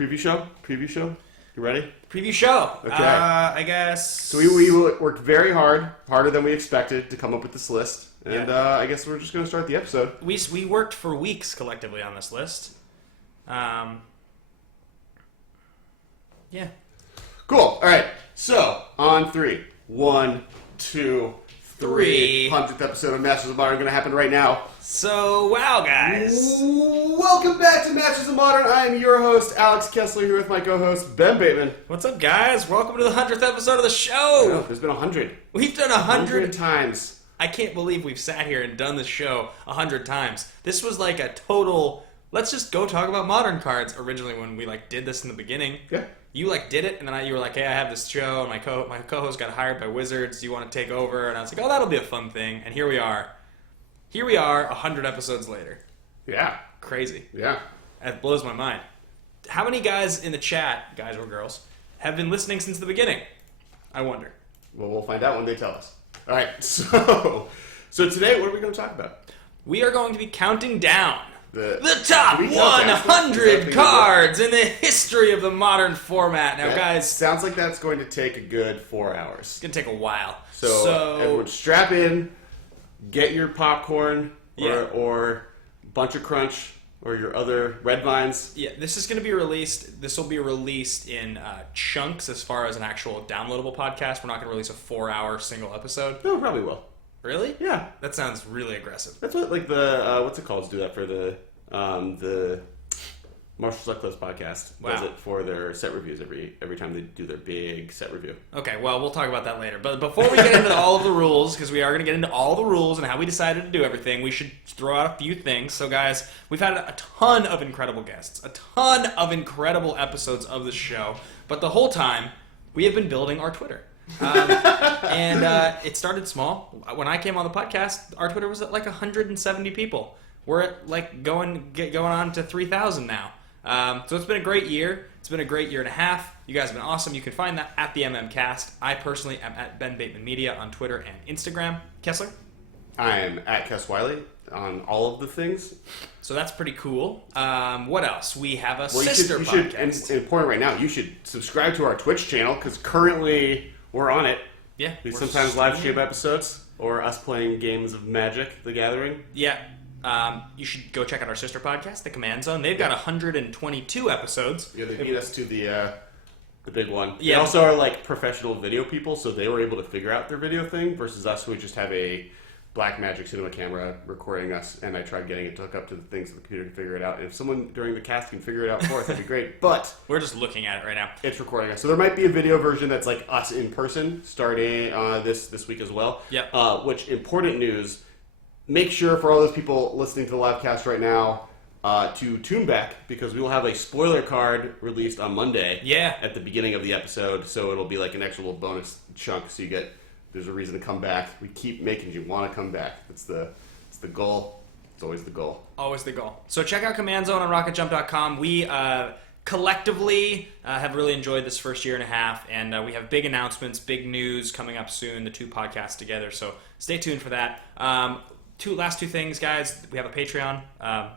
Preview show? You ready? Preview show. Okay. I guess. So we worked very hard, harder than we expected, to come up with this list. And I guess we're just going to start the episode. We worked for weeks collectively on this list. Yeah. Cool. All right. So, on 3. 1, 2, 3. 100th episode of Masters of Modern going to happen right now. So, wow, guys. Welcome back to Masters of Modern. I am your host, Alex Kessler, here with my co-host, Ben Bateman. What's up, guys? Welcome to the 100th episode of the show. There's been 100. We've done 100 times. I can't believe we've sat here and done this show 100 times. This was like a total, let's just go talk about modern cards originally when we did this in the beginning. Yeah. You did it, and then you were like, hey, I have this show, and my co-host got hired by Wizards. Do you want to take over? And I was like, oh, that'll be a fun thing. And here we are. 100 episodes later. Yeah. Crazy. Yeah. That blows my mind. How many guys in the chat, guys or girls, have been listening since the beginning? I wonder. Well, we'll find out when they tell us. All right, so today, what are we going to talk about? We are going to be counting down the top Can we count down? 100 cards in the history of the modern format. Now, That guys, sounds like that's going to take a good 4 hours. it's going to take a while. So everyone strap in, get your popcorn or Bunch of Crunch or your other Red Vines. Yeah, this is going to be released. This will be released in chunks as far as an actual downloadable podcast. We're not going to release a 4-hour single episode. No, probably will. Really? Yeah. That sounds really aggressive. That's what the what's it called? Do that for the Marshall Select List podcast. Wow. Does it for their set reviews every time they do their big set review. Okay, well, we'll talk about that later. But before we get into all of the rules, because we are going to get into all the rules and how we decided to do everything, we should throw out a few things. So, guys, we've had a ton of incredible guests, a ton of incredible episodes of the show. But the whole time, we have been building our Twitter. And it started small. When I came on the podcast, our Twitter was at 170 people. We're at going on to 3,000 now. So it's been a great year. It's been a great year and a half. You guys have been awesome. You can find that at the MMCast. I personally am at Ben Bateman Media on Twitter and Instagram. Kessler? I am at Kess Wiley on all of the things. So that's pretty cool. What else? We have a sister podcast. And important right now, you should subscribe to our Twitch channel because currently we're on it. Yeah. We sometimes live stream episodes or us playing games of Magic: The Gathering. Yeah. You should go check out our sister podcast, The Command Zone. They've got 122 episodes. Yeah, they beat us to the big one. Yeah. They also are professional video people, so they were able to figure out their video thing versus us who just have a Blackmagic cinema camera recording us, and I tried getting it to hook up to the things so the computer can figure it out. And if someone during the cast can figure it out for us, that'd be great. But we're just looking at it right now. It's recording us. So there might be a video version that's like us in person starting this week as well. Yep. Which, important news, make sure for all those people listening to the live cast right now to tune back because we will have a spoiler card released on Monday. Yeah. At the beginning of the episode, so it'll be like an extra little bonus chunk, so there's a reason to come back. We keep making you want to come back. It's the goal. It's always the goal. Always the goal. So check out Command Zone on RocketJump.com. We collectively have really enjoyed this first year and a half, and we have big announcements, big news coming up soon, the two podcasts together, so stay tuned for that. Last two things, guys. We have a Patreon,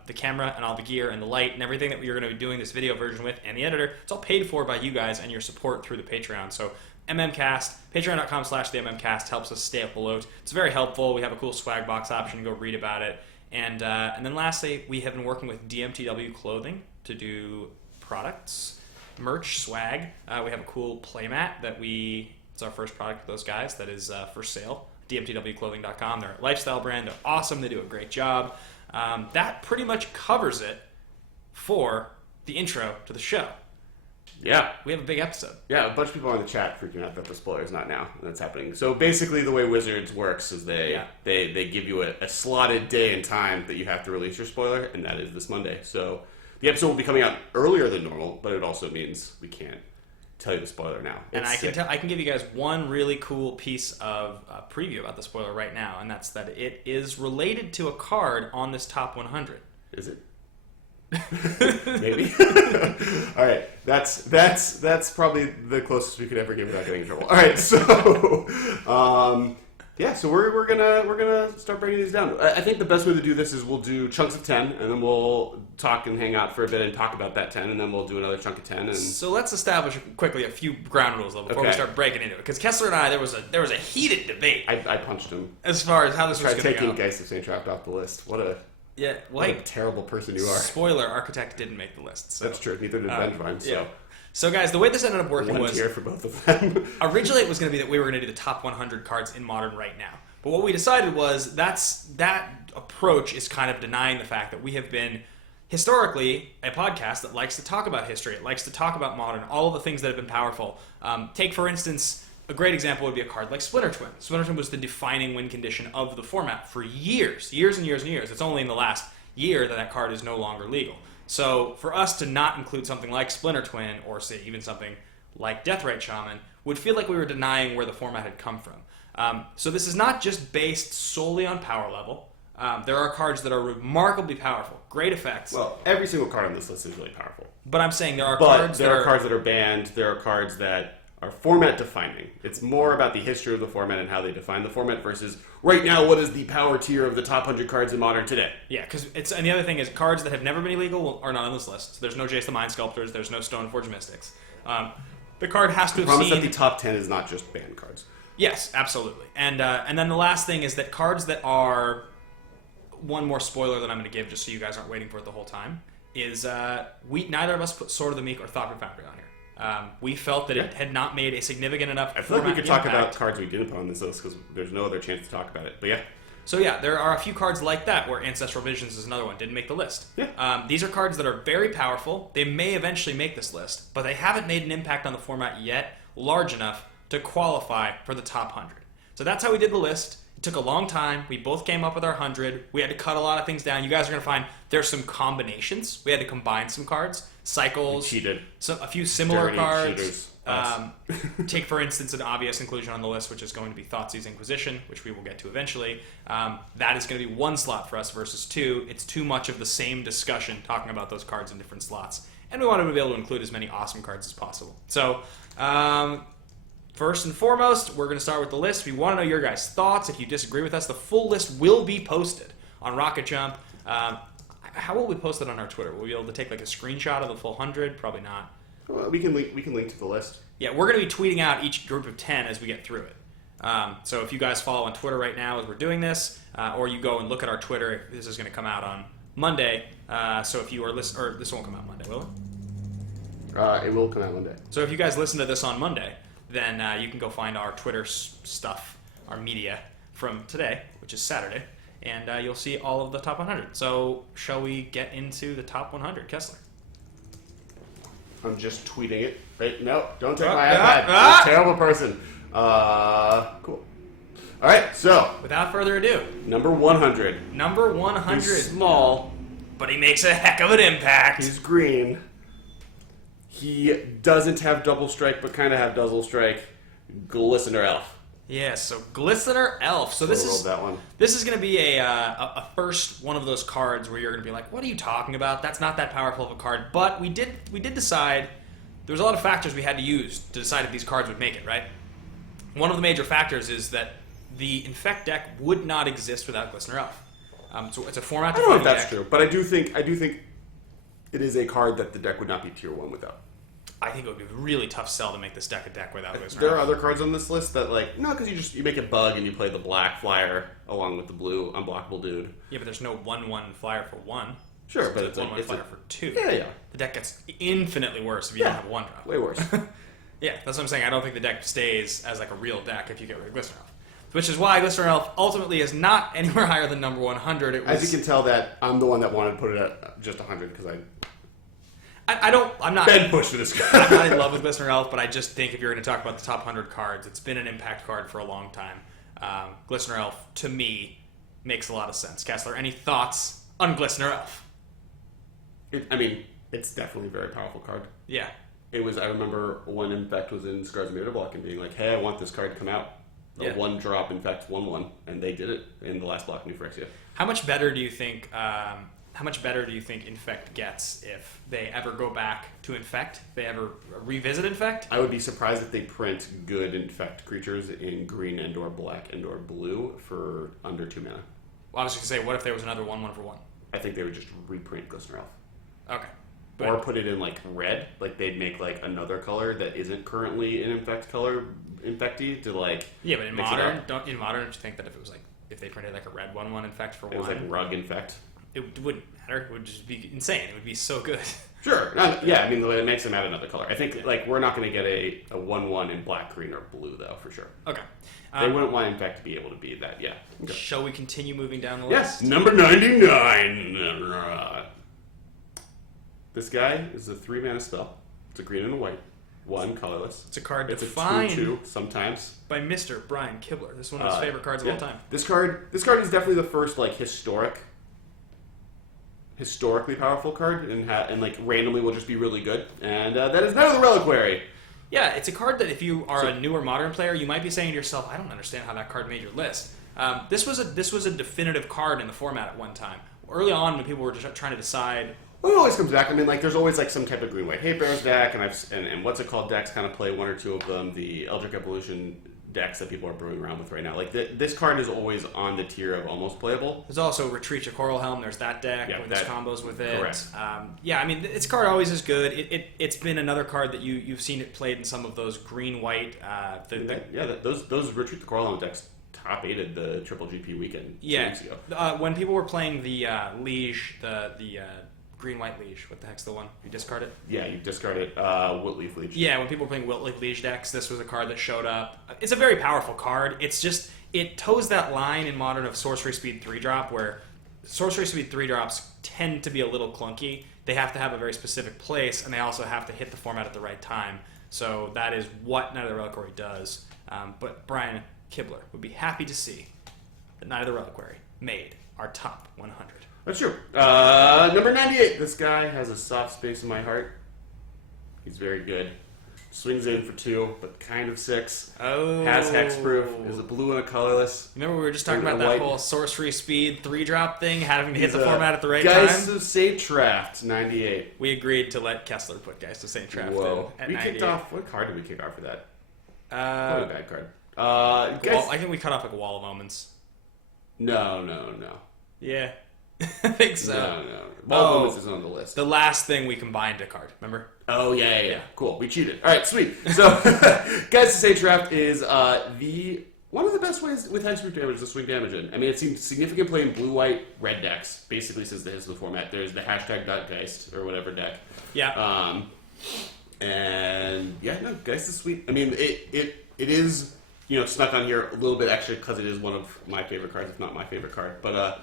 the camera and all the gear and the light and everything that we are going to be doing this video version with, and the editor. It's all paid for by you guys and your support through the Patreon. So MMCast, patreon.com/the MMCast helps us stay afloat. It's very helpful. We have a cool swag box option. Go read about it. And then lastly, we have been working with DMTW Clothing to do products, merch, swag. We have a cool playmat it's our first product with those guys that is for sale. DMTWclothing.com. They're a lifestyle brand. They're awesome. They do a great job. That pretty much covers it for the intro to the show. Yeah. We have a big episode. Yeah, a bunch of people in the chat freaking out that the spoiler is not now. And that's happening. So basically the way Wizards works is they give you a slotted day and time that you have to release your spoiler, and that is this Monday. So the episode will be coming out earlier than normal, but it also means we can't tell you the spoiler now. And I can give you guys one really cool piece of preview about the spoiler right now, and that's that it is related to a card on this top 100. Is it? Maybe. All right, that's probably the closest we could ever get without getting in trouble. All right, so Yeah, so we're gonna start breaking these down. I think the best way to do this is we'll do chunks of 10, and then we'll talk and hang out for a bit and talk about that 10, and then we'll do another chunk of 10. And So let's establish quickly a few ground rules though, before we Okay. start breaking into it. Because Kessler and I, there was a heated debate I punched him. as far as how this was Tried going to taking go. Geist of St. Trapped off the list. What a What a terrible person you are. spoiler: Architect didn't make the list. So. That's true. Neither did Benjamin. So Yeah. So guys, the way this ended up working one was tier for both of them. originally it was going to be that we were going to do the top 100 cards in Modern right now. But what we decided was that approach is kind of denying the fact that we have been historically a podcast that likes to talk about history. It likes to talk about Modern, all of the things that have been powerful. Take, for instance, a great example would be a card like Splinter Twin. Splinter Twin was the defining win condition of the format for years and years and years. It's only in the last year that card is no longer legal. So for us to not include something like Splinter Twin, or say even something like Deathrite Shaman, would feel like we were denying where the format had come from. So this is not just based solely on power level. There are cards that are remarkably powerful, great effects. Well, every single card on this list is really powerful. But I'm saying there are But cards there that are cards that are banned. There are cards that are format defining. It's more about the history of the format and how they define the format versus right now what is the power tier of the top 100 cards in Modern today. Yeah, because and the other thing is cards that have never been illegal are not on this list. So there's no Jace the Mind Sculptors. There's no Stoneforge Mystics. The card has to have Promise seen. that the top 10 is not just banned cards. Yes, absolutely. And then the last thing is that cards that are one more spoiler that I'm going to give, just so you guys aren't waiting for it the whole time, is we neither of us put Sword of the Meek or Thought Foundry on here. We felt that it had not made a significant enough. I feel like we could talk impact. about cards we didn't put on this list because there's no other chance to talk about it. But yeah. So yeah, there are a few cards like that where Ancestral Visions is another one, didn't make the list. Yeah. These are cards that are very powerful. They may eventually make this list, but they haven't made an impact on the format yet large enough to qualify for the top 100. So that's how we did the list. It took a long time. We both came up with our 100. We had to cut a lot of things down. You guys are going to find there's some combinations. We had to combine some cards. Cycles. We cheated. A few similar Dirty cards. cheaters. Take, for instance, an obvious inclusion on the list, which is going to be Thoughtseize Inquisition, which we will get to eventually. That is going to be one slot for us versus two. It's too much of the same discussion talking about those cards in different slots. And we wanted to be able to include as many awesome cards as possible. So, first and foremost, we're going to start with the list. We want to know your guys' thoughts. If you disagree with us, the full list will be posted on Rocket Jump. How will we post it on our Twitter? Will we be able to take like a screenshot of the full 100? Probably not. Well, we can link to the list. Yeah, we're going to be tweeting out each group of 10 as we get through it. So if you guys follow on Twitter right now as we're doing this, or you go and look at our Twitter, this is going to come out on Monday. So if you are listening, or this won't come out Monday, will it? It will come out Monday. So if you guys listen to this on Monday, then you can go find our Twitter stuff, our media from today, which is Saturday, and you'll see all of the top 100. So shall we get into the top 100, Kessler? I'm just tweeting it. Wait, no, don't take Ah, my ah, iPad. ah! You're a terrible person. Cool. All right, so Without further ado, number 100. number 100. He's small. But he makes a heck of an impact. He's green. He doesn't have double strike, but kind of have double strike. Glistener Elf. Yeah, so Glistener Elf. So this Rolled is that one. this is going to be a first one of those cards where you're going to be like, what are you talking about? That's not that powerful of a card. But we did decide there was a lot of factors we had to use to decide if these cards would make it, right? One of the major factors is that the Infect deck would not exist without Glistener Elf. So it's a format. I don't know if deck. that's true, but I do think it is a card that the deck would not be tier 1 without. I think it would be a really tough sell to make this deck a deck without Glistener There are Elf. other cards on this list that because you make a bug and you play the black flyer along with the blue unblockable dude. Yeah, but there's no 1/1 flyer for 1. Sure, but It's 1/1 flyer for 2. Yeah. The deck gets infinitely worse if you don't have 1-drop. Way worse. Yeah, that's what I'm saying. I don't think the deck stays as like a real deck if you get rid of Glistener Elf. Which is why Glistener Elf ultimately is not anywhere higher than number 100. It was, As you can tell, that I'm the one that wanted to put it at just 100 because I'm not Ben pushed for this I'm guy. not in love with Glistener Elf, but I just think if you're going to talk about the top 100 cards, it's been an impact card for a long time. Glistener Elf, to me, makes a lot of sense. Kessler, any thoughts on Glistener Elf? It's definitely a very powerful card. Yeah. It was. I remember when Infect was in Scars of Block and being like, "Hey, I want this card to come out." A Yeah. 1-drop Infect 1/1, and they did it in the last block of New Phyrexia. How much better do you think how much better do you think Infect gets if they ever go back to Infect? If they ever revisit Infect? I would be surprised if they print good Infect creatures in green and/or black and/or blue for under 2 mana. Well, I was just going to say, what if there was another 1/1 for 1? I think they would just reprint Glistener Elf. Okay. Or put it in like red, like they'd make like another color that isn't currently an Infect color, Infecty to like. Yeah, but in Modern, don't you think that if it was like if they printed like a red 1/1 Infect for 1, it was like Rug Infect. It wouldn't matter. It would just be insane. It would be so good. Sure. Yeah, I mean, it makes them add another color. I think like we're not going to get a 1/1 in black, green, or blue though for sure. Okay. They wouldn't want Infect to be able to be that. Yeah. Okay. Shall we continue moving down the Yes. list? Number 99. This guy is a 3-mana spell. It's a green and a white. 1 colorless. It's a card It's defined a 2/2 sometimes. by Mr. Brian Kibler. This is one of his favorite cards of all time. This card is definitely the first like historically powerful card, and like randomly will just be really good. And that is Knight of the Reliquary. Yeah, it's a card that if you are a newer Modern player, you might be saying to yourself, "I don't understand how that card made your list." This was a definitive card in the format at one time. Early on, when people were just trying to decide. Well, it always comes back. I mean, like there's always like some type of green white hate bears deck, and what's it called decks kind of play 1 or 2 of them. The Eldritch Evolution decks that people are brewing around with right now. Like this card is always on the tier of almost playable. There's also Retreat to Coral Helm. There's that deck Yeah, with its combos with it. Correct. Yeah, I mean, its card always is good. It's been another card that you've seen it played in some of those green white. Those Retreat to Coral Helm decks top 8'd the Triple GP weekend 2 weeks ago. When people were playing the Liege, the green white Liege, what the heck's the one? You discard it? Yeah, you discard it. Wiltleaf Liege. Yeah, when people were playing Wiltleaf Liege decks, this was a card that showed up. It's a very powerful card. It's just, it toes that line in Modern of Sorcery Speed 3-drop, where Sorcery Speed 3-drops tend to be a little clunky. They have to have a very specific place, and they also have to hit the format at the right time. So that is what Knight of the Reliquary does. But Brian Kibler would be happy to see that Knight of the Reliquary made our top 100. That's true. Number 98. This guy has a soft space in my heart. He's very good. Swings in for 2, but kind of 6. Oh. Has hexproof. Is a blue and a colorless. Remember we were just talking about that whole Sorcery Speed 3-drop thing, having to hit the He's format at the right Geist time? of Saint-Traft, 98. We agreed to let Kessler put Geist of Saint-Traft Whoa. at We 98. kicked off... What card did we kick off for that? Probably a bad card. Well, I think we cut off like a Wall of Omens. No. Yeah. I think so. No. Wall of Omens isn't on the list. The last thing we combined a card, remember? Oh, yeah. Cool. We cheated. All right, sweet. So, Geist of Saint-Traft is one of the best ways with hexproof damage to swing damage in. I mean, it's seen significant play in blue-white red decks, basically since the hits of the format. There's the #.geist or whatever deck. Yeah. And yeah, no, Geist is sweet. I mean, it is, snuck on here a little bit extra because it is one of my favorite cards, if not my favorite card. But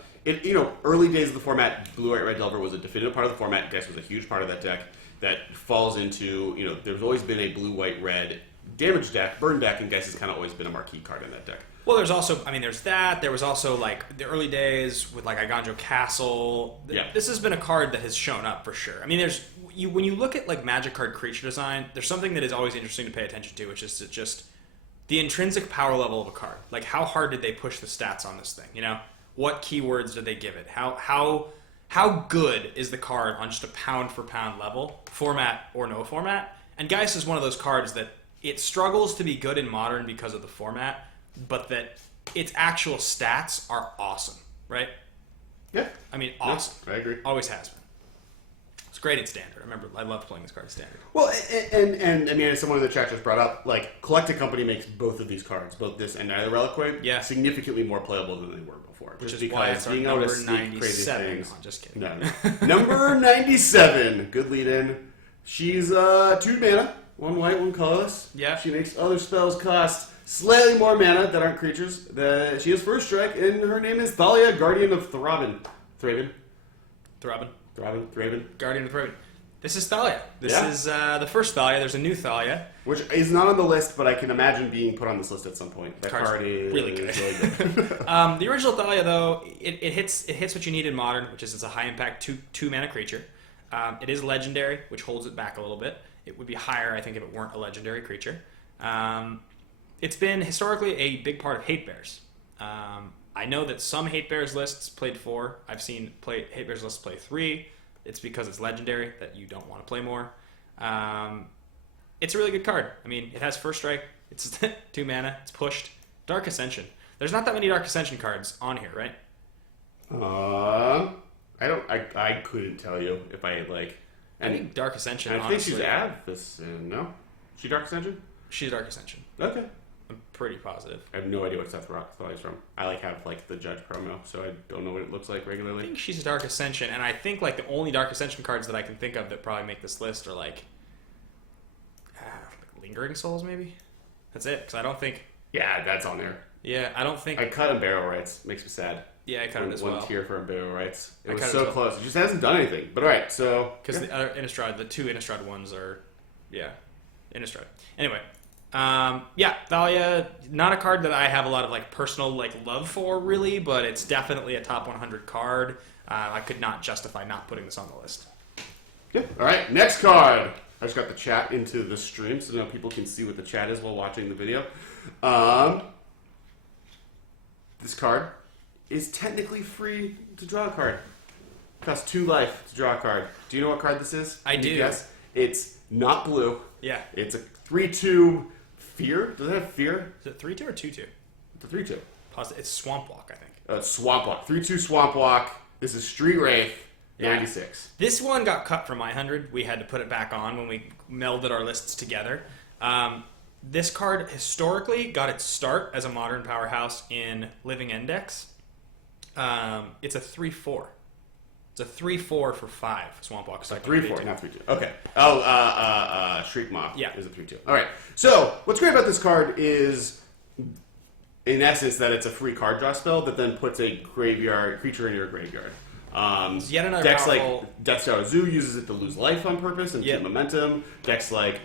early days of the format, Blue White Red Delver was a definitive part of the format. Geist was a huge part of that deck. That falls into, there's always been a blue, white, red damage deck, burn deck, and Geist has kind of always been a marquee card in that deck. Well, there's also, there's that. There was also, like, the early days with, like, Iganjo Castle. Yeah. This has been a card that has shown up for sure. I mean, when you look at, like, Magic card creature design, there's something that is always interesting to pay attention to, which is just the intrinsic power level of a card. Like, how hard did they push the stats on this thing, What keywords did they give it? How good is the card on just a pound-for-pound level, format or no format? And Geist is one of those cards that it struggles to be good in Modern because of the format, but that its actual stats are awesome, right? Yeah. I mean, awesome. Yeah, I agree. Always has been. It's great in Standard. I loved playing this card in Standard. Well, and I mean, as someone in the chat just brought up, like, Collected Company makes both of these cards, both this and Knight of the Reliquary, significantly more playable than they were before. Which just is why it's our being able to number sneak 97. crazy things. No, just kidding. No. Number 97. Good lead in. She's 2 mana, 1 white, 1 colorless. Yeah. She makes other spells cost slightly more mana that aren't creatures. She has first strike, and her name is Thalia, Guardian of Thraben. Thraben. Guardian of Thraben. This is Thalia. This is the first Thalia. There's a new Thalia. Which is not on the list, but I can imagine being put on this list at some point. That Card's card is really good. good. The original Thalia, though, it hits what you need in Modern, which is it's a high impact 2 mana creature. It is legendary, which holds it back a little bit. It would be higher, I think, if it weren't a legendary creature. It's been historically a big part of hate bears. I know that some Hate Bears lists played 4. I've seen Hate Bears lists play 3. It's because it's legendary that you don't want to play more. It's a really good card. I mean, it has First Strike. It's 2 mana. It's pushed. Dark Ascension. There's not that many Dark Ascension cards on here, right? I couldn't tell you if I like. I think Dark Ascension. I think she's Avis. No, she Dark Ascension. She's Dark Ascension. Okay. I'm pretty positive. I have no idea what Seth Rock is from. I have the Judge promo, so I don't know what it looks like regularly. I think she's a Dark Ascension, and I think the only Dark Ascension cards that I can think of that probably make this list are Lingering Souls, maybe. That's it, because I don't think. Yeah, that's on there. Yeah, I don't think. I cut Unburial Rites. Makes me sad. Yeah, I cut it as well. One tier for Unburial Rites. It was so so close. It just hasn't done anything. But all right, so because the other Innistrad, the 2 Innistrad ones are, Innistrad. Anyway. Thalia, not a card that I have a lot of personal love for really, but it's definitely a top 100 card. I could not justify not putting this on the list. Yeah. All right, next card. I just got the chat into the stream so now people can see what the chat is while watching the video. This card is technically free to draw a card. Costs 2 life to draw a card. Do you know what card this is? I do. Yes. It's not blue. Yeah. It's a 3/2 Fear. Does it have Fear? Is it 3/2 or 2/2? It's a 3/2. It's Swamp Walk, I think. Swamp Walk. 3/2 Swamp Walk. This is Street Wraith. 96. This one got cut from my 100. We had to put it back on when we melded our lists together. This card historically got its start as a modern powerhouse in Living Index. It's a 3/4. It's a 3/4 for 5 Swamp Walk. So 3/4, not 3/2. Okay. Shriek Moth is a 3/2. All right. So what's great about this card is, in essence, that it's a free card draw spell that then puts a creature in your graveyard. Yet another decks powerful... like Death Star Zoo uses it to lose life on purpose and keep momentum. Decks like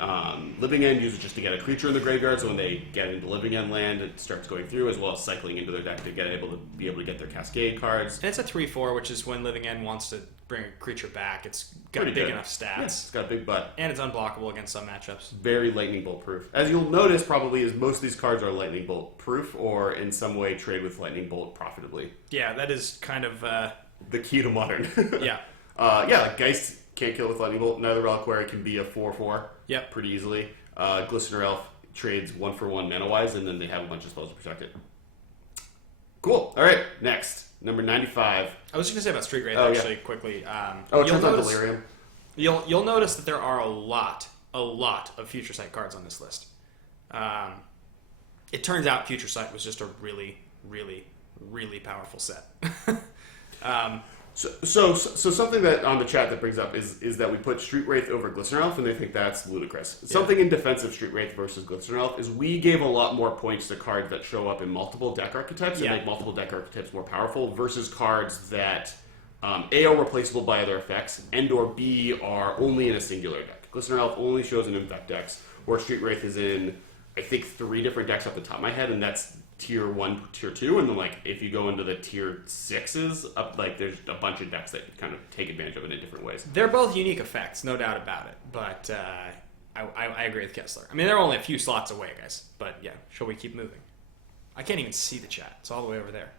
Living End use it just to get a creature in the graveyard, so when they get into Living End land, it starts going through, as well as cycling into their deck to be able to get their Cascade cards. And it's a 3/4, which is when Living End wants to bring a creature back. It's got Pretty big good. enough stats. Yeah, it's got a big butt. And it's unblockable against some matchups. Very Lightning Bolt proof. As you'll notice probably is most of these cards are Lightning Bolt proof or in some way trade with Lightning Bolt profitably. Yeah, that is kind of... the key to modern. Yeah. Geist can't kill with Lightning Bolt. Neither Reliquary can be a 4/4. Yep. Pretty easily. Glistener Elf trades 1-for-1 mana-wise, and then they have a bunch of spells to protect it. Cool. All right, next. Number 95. I was just going to say about Street Wraith, quickly. It turns out Delirium. You'll notice that there are a lot of Future Sight cards on this list. It turns out Future Sight was just a really, really, really powerful set. So something that on the chat that brings up is that we put Street Wraith over Glistener Elf, and they think that's ludicrous. Yeah. Something in defense of Street Wraith versus Glistener Elf is we gave a lot more points to cards that show up in multiple deck archetypes and make multiple deck archetypes more powerful versus cards that A, are replaceable by other effects, and or B, are only in a singular deck. Glistener Elf only shows in infect decks, where Street Wraith is in, I think, 3 different decks off the top of my head, and that's tier 1, tier 2, and then if you go into the tier 6s, there's a bunch of decks that kind of take advantage of it in different ways. They're both unique effects, no doubt about it, but I agree with Kessler. I mean, they're only a few slots away, guys, but yeah, shall we keep moving? I can't even see the chat. It's all the way over there.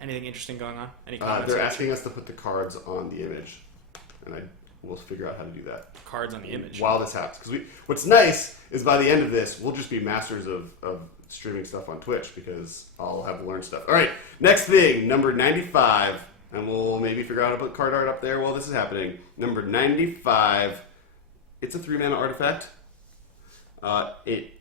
Anything interesting going on? Any comments? They're asking us to put the cards on the image, and we'll figure out how to do that. Cards on the image. While this happens. Because what's nice is by the end of this, we'll just be masters of streaming stuff on Twitch because I'll have to learn stuff. All right, next thing, number 95, and we'll maybe figure out how to put card art up there while this is happening. Number 95, it's a 3-mana artifact. It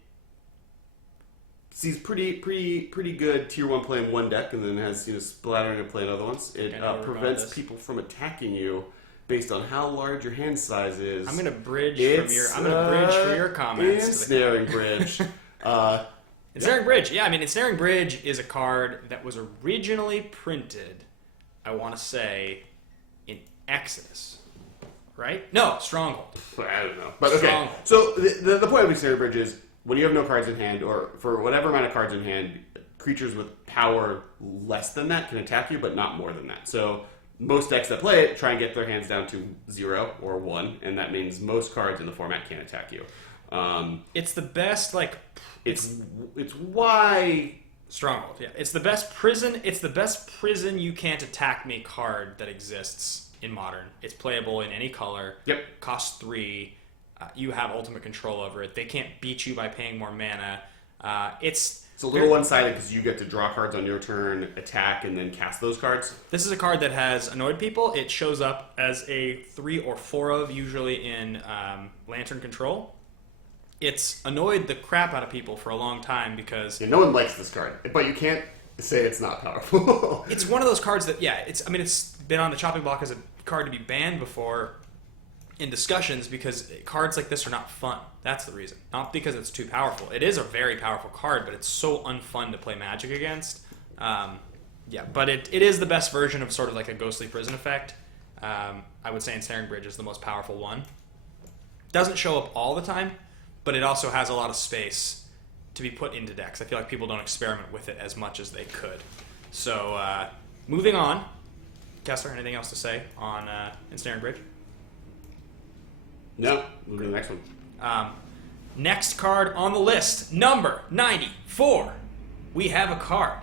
sees pretty good tier 1 play in one deck, and then has splattering and play in other ones. It prevents people from attacking you based on how large your hand size is. I'm gonna bridge for your comments. Ensnaring Bridge. Ensnaring Bridge. Yeah, I mean, Ensnaring Bridge is a card that was originally printed, I want to say, in Exodus. Right? No, Stronghold. I don't know. But okay. So the point of Ensnaring Bridge is when you have no cards in hand, or for whatever amount of cards in hand, creatures with power less than that can attack you, but not more than that. So most decks that play it try and get their hands down to 0 or 1, and that means most cards in the format can't attack you. It's the best, It's why Stronghold, yeah. It's the best prison. It's the best prison you can't attack me card that exists in Modern. It's playable in any color. Yep. Costs 3. You have ultimate control over it. They can't beat you by paying more mana. It's a little one-sided because you get to draw cards on your turn, attack, and then cast those cards. This is a card that has annoyed people. It shows up as a 3 or 4 of, usually in Lantern Control. It's annoyed the crap out of people for a long time because... Yeah, no one likes this card, but you can't say it's not powerful. It's one of those cards that, it's been on the chopping block as a card to be banned before in discussions because cards like this are not fun. That's the reason. Not because it's too powerful. It is a very powerful card, but it's so unfun to play Magic against. But it is the best version of sort of like a Ghostly Prison effect. I would say Ensnaring Bridge is the most powerful one. Doesn't show up all the time, but it also has a lot of space to be put into decks. I feel like people don't experiment with it as much as they could. So, moving on. Kessler, anything else to say on Ensnaring Bridge? No, moving to the next one. Next card on the list, number 94. We have a card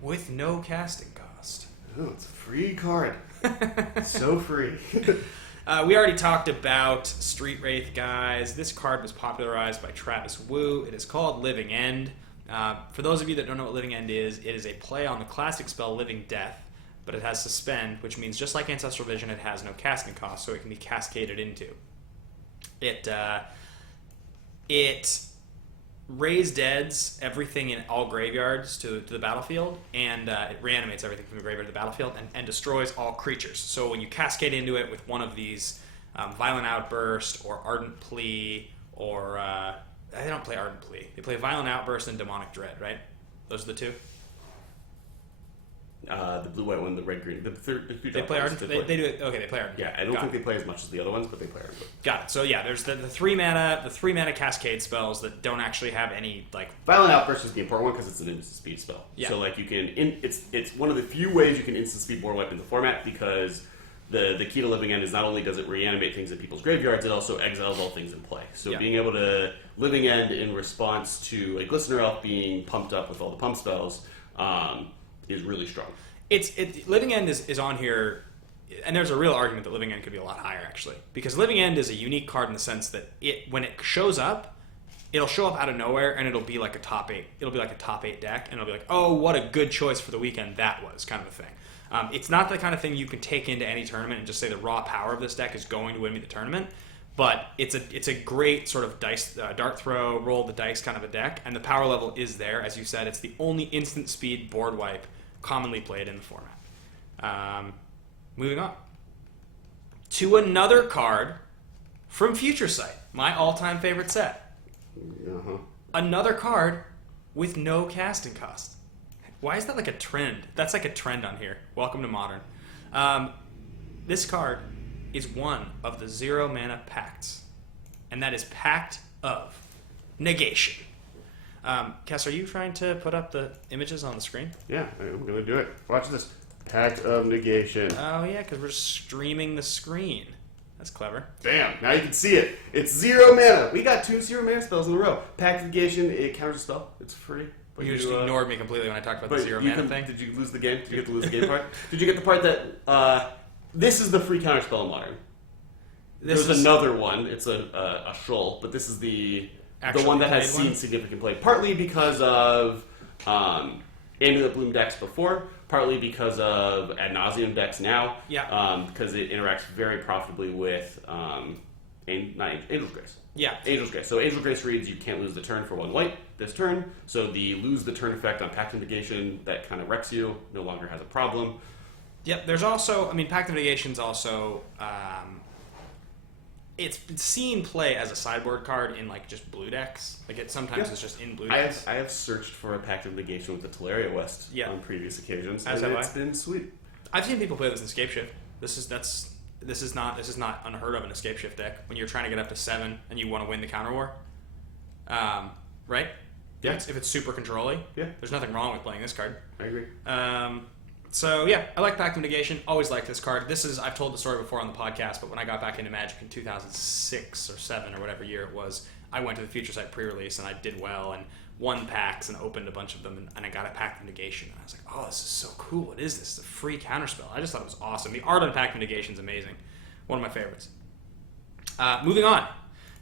with no casting cost. Oh, it's a free card. So free. We already talked about Street Wraith, guys. This card was popularized by Travis Wu. It is called Living End. For those of you that don't know what Living End is, it is a play on the classic spell Living Death, but it has Suspend, which means just like Ancestral Vision, it has no casting cost, so it can be cascaded into. It raise deads everything in all graveyards to the battlefield, and it reanimates everything from the graveyard to the battlefield and destroys all creatures. So when you cascade into it with one of these Violent Outburst or Ardent Plea, or they don't play Ardent Plea. They play Violent Outburst and Demonic Dread, right? Those are the two. The blue-white one, the red-green. They play Ardent. They do it. Okay, they play Ardent. Yeah, I don't think they play as much as the other ones, but they play Ardent. Got it. So yeah, there's the 3-mana cascade spells that don't actually have any like. Violent Outburst is the important one because it's an instant speed spell. Yeah. So like you can, it's one of the few ways you can instant speed Board Wipe in the format because the key to Living End is not only does it reanimate things in people's graveyards, it also exiles all things in play. So being able to Living End in response to a Glistener Elf being pumped up with all the pump spells. Is really strong. Living End is on here, and there's a real argument that Living End could be a lot higher actually, because Living End is a unique card in the sense that when it shows up, it'll show up out of nowhere and it'll be like a top 8. It'll be like a top 8 deck, and it'll be like, oh, what a good choice for the weekend that was, kind of a thing. It's not the kind of thing you can take into any tournament and just say the raw power of this deck is going to win me the tournament. But it's a great sort of dice dart throw, roll the dice kind of a deck, and the power level is there. As you said, it's the only instant speed board wipe commonly played in the format. Moving on to another card from Future Sight, my all-time favorite set. Uh-huh. Another card with no casting cost. Why is that like a trend? That's like a trend on here. Welcome to Modern. This card is one of the 0-mana pacts, and that is Pact of Negation. Cass, are you trying to put up the images on the screen? Yeah, I'm going to do it. Watch this. Pact of Negation. Oh, yeah, because we're streaming the screen. That's clever. Bam! Now you can see it. It's 0 mana. We got 2 0-mana spells in a row. Pact of Negation, it counters a spell. It's free. But you just ignored me completely when I talked about the 0-mana thing. Did you lose the game? Did you get to lose the game part? Did you get the part that... this is the free counter spell in Modern. There's another one. It's a Shoal, but this is the one that has seen significant play. Partly because of Amulet Bloom decks before, partly because of Ad Nauseam decks now. Yeah. Because it interacts very profitably with Angel's Grace. Yeah. Angel's Grace. So Angel's Grace reads you can't lose the turn for 1 white this turn. So the lose the turn effect on Pact of Negation that kind of wrecks you no longer has a problem. Yep. There's also, Pact of Negation's also. It's seen play as a sideboard card in like just blue decks. Like it sometimes it's just in blue decks. I have searched for a Pact of Negation with the Teleria West on previous occasions, and it's been sweet. I've seen people play this in Escape Shift. This is not unheard of in Escape Shift deck when you're trying to get up to 7 and you want to win the counter war. Right? Yeah. If it's super controlling. Yeah. There's nothing wrong with playing this card. I agree. So yeah, I like Pact of Negation. Always liked this card. I've told the story before on the podcast, but when I got back into Magic in 2006 or 7 or whatever year it was, I went to the Future Sight pre-release and I did well. And 1 packs and opened a bunch of them, and I got a Pact of Negation. And I was like, oh, this is so cool. What is this? It's a free counterspell. I just thought it was awesome. The art on Pact of Negation is amazing. One of my favorites. Moving on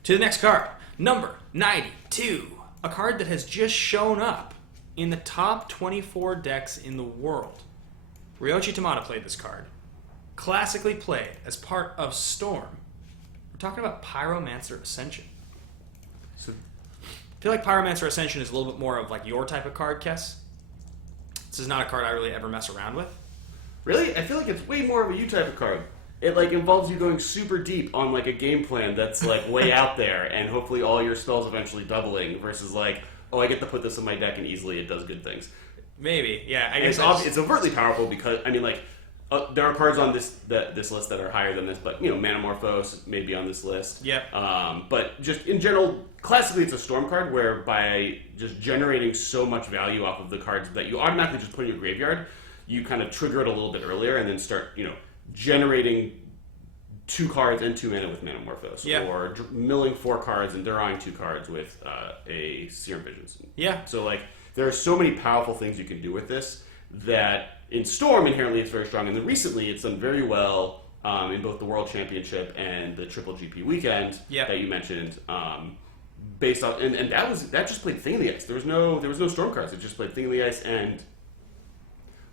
to the next card. Number 92. A card that has just shown up in the top 24 decks in the world. Ryoichi Tamada played this card. Classically played as part of Storm. We're talking about Pyromancer Ascension. So, I feel like Pyromancer Ascension is a little bit more of like your type of card, Kess. This is not a card I really ever mess around with. really, I feel like it's way more of a you type of card. It like involves you going super deep on like a game plan that's like way out there, and hopefully all your spells eventually doubling. Versus like, oh, I get to put this in my deck and easily it does good things. Maybe, yeah. I And guess it's overtly powerful because I mean like. There are cards on this list that are higher than this, but Manamorphose may be on this list. Yep. But just in general, classically it's a Storm card where by just generating so much value off of the cards that you automatically just put in your graveyard, you kind of trigger it a little bit earlier and then start generating 2 cards and 2 mana with Manamorphose, or milling 4 cards and drawing 2 cards with a Serum Visions. Yeah. So like there are so many powerful things you can do with this that. In Storm, inherently, it's very strong, and then recently it's done very well in both the World Championship and the Triple GP weekend that you mentioned. Based on and that just played Thing of the Ice. There was no Storm cards. It just played Thing of the Ice and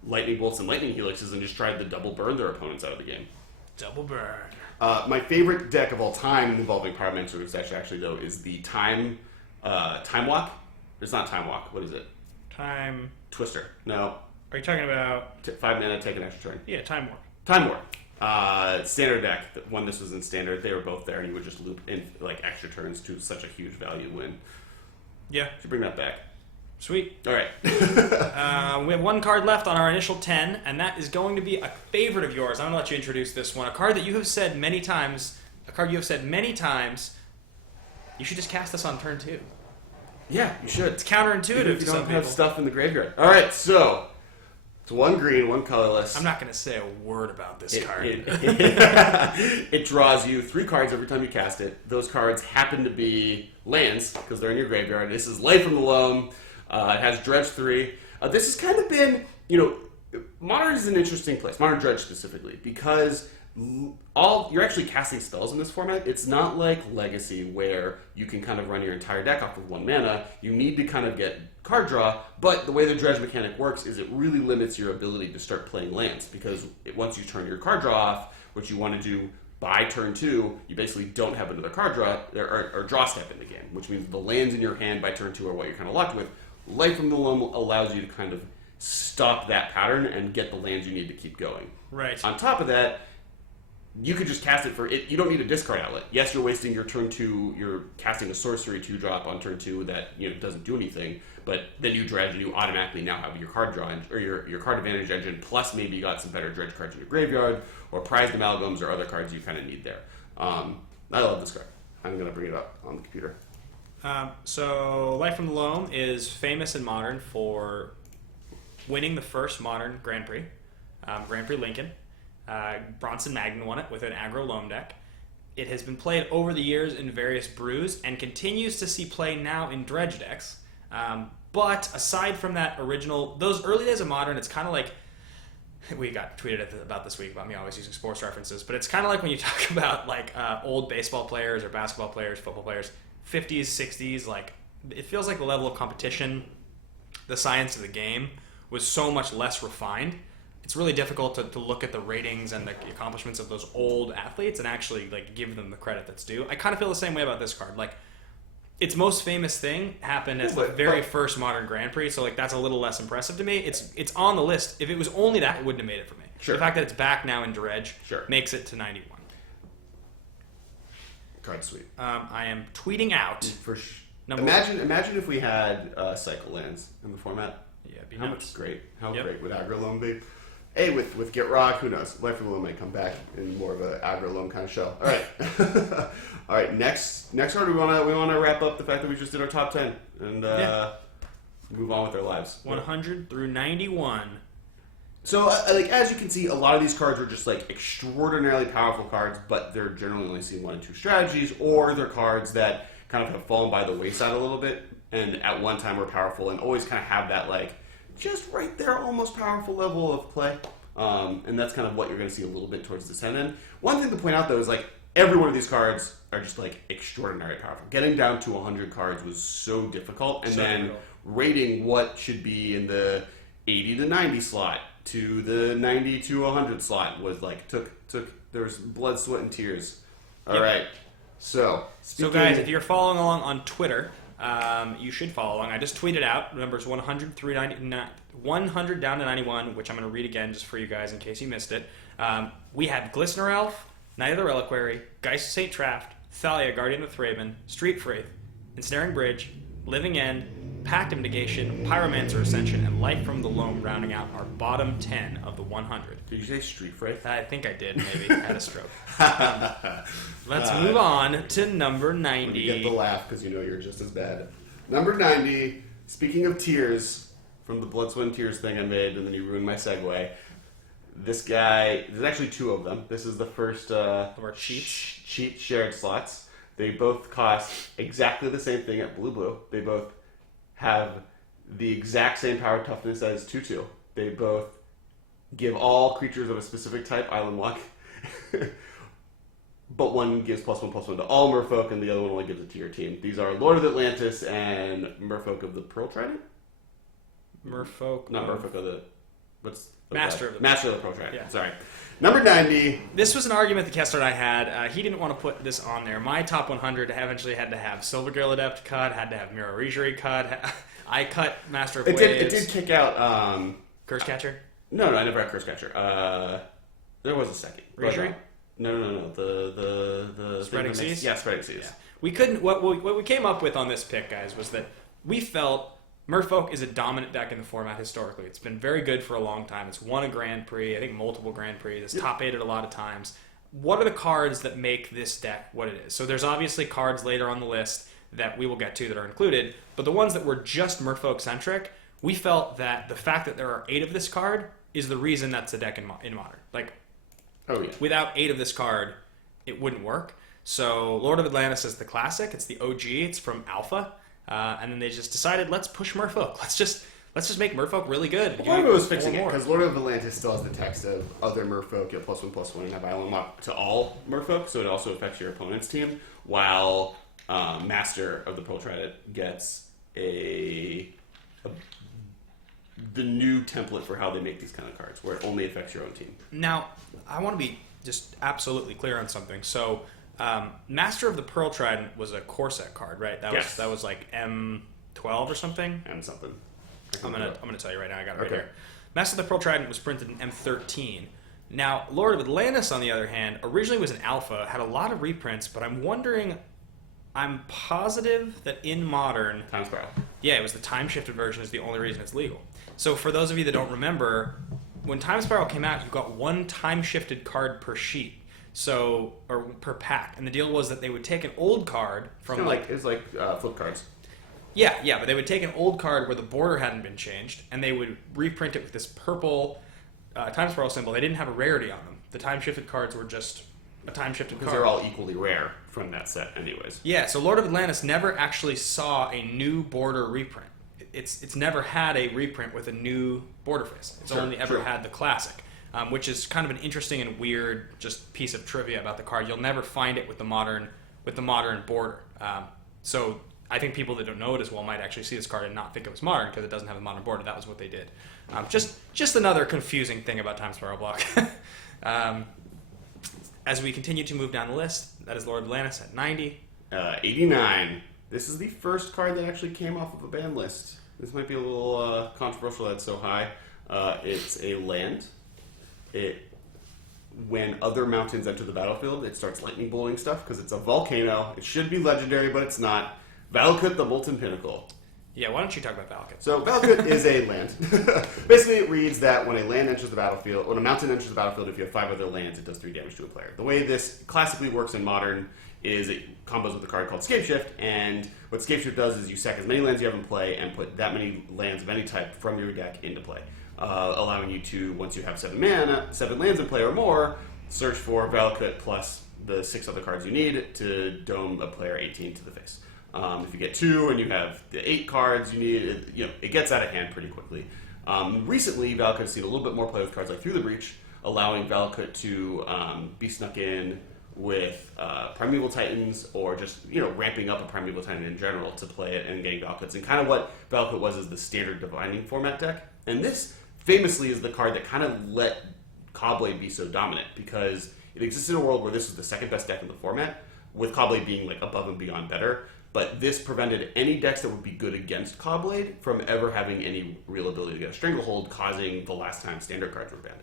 Lightning Bolts and Lightning Helixes, and just tried to double burn their opponents out of the game. Double burn. My favorite deck of all time involving Pyromancer actually though is the Time Walk. It's not Time Walk. What is it? Time Twister. No. Are you talking about 5 mana, take an extra turn. Yeah, Time War. Time War. Standard deck. When this was in Standard, they were both there, and you would just loop in like extra turns to such a huge value win. Yeah. Should bring that back. Sweet. All right. We have 1 card left on our initial 10, and that is going to be a favorite of yours. I'm going to let you introduce this one. A card that you have said many times. You should just cast this on turn 2. Yeah, you should. It's counterintuitive. Even if you don't have stuff in the graveyard. All right, so. It's 1 green, 1 colorless. I'm not going to say a word about this card. It draws you 3 cards every time you cast it. Those cards happen to be lands, because they're in your graveyard. This is Life from the Loam. It has Dredge 3. This has kind of been, Modern is an interesting place. Modern Dredge specifically, because you're actually casting spells in this format. It's not like Legacy, where you can kind of run your entire deck off of 1 mana. You need to kind of get card draw, but the way the Dredge mechanic works is it really limits your ability to start playing lands, because once you turn your card draw off, which you want to do by turn 2, you basically don't have another card draw or draw step in the game, which means the lands in your hand by turn 2 are what you're kind of locked with. Life from the Loam allows you to kind of stop that pattern and get the lands you need to keep going. Right. On top of that, you could just cast it for it. You don't need a discard outlet. Yes, you're wasting your turn 2. You're casting a sorcery 2-drop on turn 2 that doesn't do anything. But then you dredge and you automatically now have your card draw or your card advantage engine. Plus maybe you got some better dredge cards in your graveyard or prized amalgams or other cards you kind of need there. I love this card. I'm gonna bring it up on the computer. So Life from the Loam is famous in Modern for winning the first Modern Grand Prix, Grand Prix Lincoln. Bronson Magnan won it with an aggro Loam deck. It has been played over the years in various brews and continues to see play now in dredge decks. But aside from that those early days of Modern, it's kind of like, we got tweeted about this week about me always using sports references, but it's kind of like when you talk about like old baseball players or basketball players, football players, 50s, 60s, like it feels like the level of competition, the science of the game was so much less refined. It's really difficult to look at the ratings and the accomplishments of those old athletes and actually like give them the credit that's due. I kind of feel the same way about this card. Like, its most famous thing happened at the very first Modern Grand Prix, so like that's a little less impressive to me. It's on the list. If it was only that, it wouldn't have made it for me. Sure. The fact that it's back now in Dredge makes it to 91. Card's sweet. I am tweeting out. Imagine if we had cycle lands in the format. Yeah, it'd be How nuts. great would aggro Loam be? Hey, with Get Rock, who knows? Life of the Loam might come back in more of an aggro Loam kind of shell. All right, all right. Next card, we want to wrap up the fact that we just did our top 10 and move on with our lives. 100 through 91. So, like as you can see, a lot of these cards are just like extraordinarily powerful cards, but they're generally only seeing 1 and 2 strategies, or they're cards that kind of have fallen by the wayside a little bit. and at one time were powerful, and always kind of have that like just right there, almost powerful level of play. And that's kind of what you're going to see a little bit towards this end. One thing to point out though is like every one of these cards are just like extraordinarily powerful. Getting down to 100 cards was so difficult, and then rating what should be in the 80 to 90 slot to the 90 to 100 slot was like took there was blood, sweat, and tears. All right. So guys, if you're following along on Twitter, you should follow along. I just tweeted out numbers 100 through 100 down to 91, which I'm going to read again just for you guys in case you missed it. We had Glistener Elf, Knight of the Reliquary, Geist of St. Traft, Thalia, Guardian of Thraben, Street Wraith, Ensnaring Bridge, Living End, Pact of Negation, Pyromancer Ascension, and Life from the Loam rounding out our bottom 10 of the 100. Did you say Street Wraith? I think I did, maybe. I had a stroke. Let's move on to number 90. You get the laugh because you know you're just as bad. Number 90, speaking of tears, from the Blood, Sweat, and Tears thing I made, and then you ruined my segue. This guy, there's actually two of them. This is the first cheat shared slots. They both cost exactly the same thing at Blue. They both have the exact same power toughness as 2/2. They both give all creatures of a specific type Island Walk. But one gives +1/+1 to all Merfolk, and the other one only gives it to your team. These are Lord of Atlantis and Merfolk of the Pearl Trident? Merfolk. Not Merfolk of the... What's... Master of the Pearl Trident. Yeah. Sorry. Number 90. This was an argument that Kessler and I had. He didn't want to put this on there. My top 100 eventually had to have Silvergill Adept cut, had to have Mirror Regery cut. I cut Master of Waves. It did kick out... Curse Catcher? No, I never had Curse Catcher. There was a second. Regery? No. The Spreading Seas? Yeah, Spreading Seas. Yeah. We couldn't... What we came up with on this pick, guys, was that we felt... Merfolk is a dominant deck in the format historically. It's been very good for a long time. It's won a Grand Prix, I think multiple Grand Prix. It's top 8'd a lot of times. What are the cards that make this deck what it is? So there's obviously cards later on the list that we will get to that are included, but the ones that were just Merfolk-centric, we felt that the fact that there are 8 of this card is the reason that's a deck in Modern. Like, without 8 of this card, it wouldn't work. So Lord of Atlantis is the classic. It's the OG. It's from Alpha. And then they just decided, let's push Merfolk. Let's just make Merfolk really good. Part of it was fixing it, because Lord of Atlantis still has the text of other Merfolk get +1/+1 and have Island Lock to all Merfolk, so it also affects your opponent's team, while Master of the Pearl Trident gets the new template for how they make these kind of cards, where it only affects your own team. Now, I want to be just absolutely clear on something. So, Master of the Pearl Trident was a core set card, right? That was like M12 or something. M something. I'm gonna tell you right now. I got it right here. Master of the Pearl Trident was printed in M13. Now, Lord of Atlantis, on the other hand, originally was an alpha, had a lot of reprints, but I'm positive that in Modern, Time Spiral. Yeah, it was the time shifted version is the only reason it's legal. So for those of you that don't remember, when Time Spiral came out, you got one time shifted card per sheet. So, or per pack, and the deal was that they would take an old card from it's like flip cards. Yeah, but they would take an old card where the border hadn't been changed, and they would reprint it with this purple time spiral symbol. They didn't have a rarity on them. The time shifted cards were just a time shifted card. Because they're all equally rare from that set, anyways. Yeah, so Lord of Atlantis never actually saw a new border reprint. It's never had a reprint with a new border face. It's only ever had the classic. Which is kind of an interesting and weird just piece of trivia about the card. You'll never find it with the modern border. So I think people that don't know it as well might actually see this card and not think it was modern because it doesn't have a modern border. That was what they did. Just another confusing thing about Time Spiral Block. As we continue to move down the list, that is Lord of Atlantis at 90. 89. This is the first card that actually came off of a ban list. This might be a little controversial that it's so high. It's a land. When other mountains enter the battlefield, it starts lightning bolting stuff because it's a volcano. It should be legendary, but it's not. Valakut, the Molten Pinnacle. Yeah, why don't you talk about Valakut? So Valakut is a land. Basically, it reads that when a land enters the battlefield, when a mountain enters the battlefield, if you have 5 other lands, it does 3 damage to a player. The way this classically works in Modern is it combos with a card called Scapeshift, and what Scapeshift does is you sack as many lands you have in play and put that many lands of any type from your deck into play. Allowing you to, once you have 7 lands in play or more, search for Valakut plus the 6 other cards you need to dome a player 18 to the face. If you get 2 and you have the 8 cards you need, it gets out of hand pretty quickly. Recently, Valakut has seen a little bit more play with cards like Through the Breach, allowing Valakut to be snuck in with Primeval Titans, or just ramping up a Primeval Titan in general to play it and getting Valakuts. And kind of what Valakut was is the standard Divining format deck. And this famously is the card that kind of let Caw-Blade be so dominant, because it exists in a world where this was the second best deck in the format, with Caw-Blade being like above and beyond better. But this prevented any decks that would be good against Caw-Blade from ever having any real ability to get a Stranglehold, causing the last time standard cards were banned.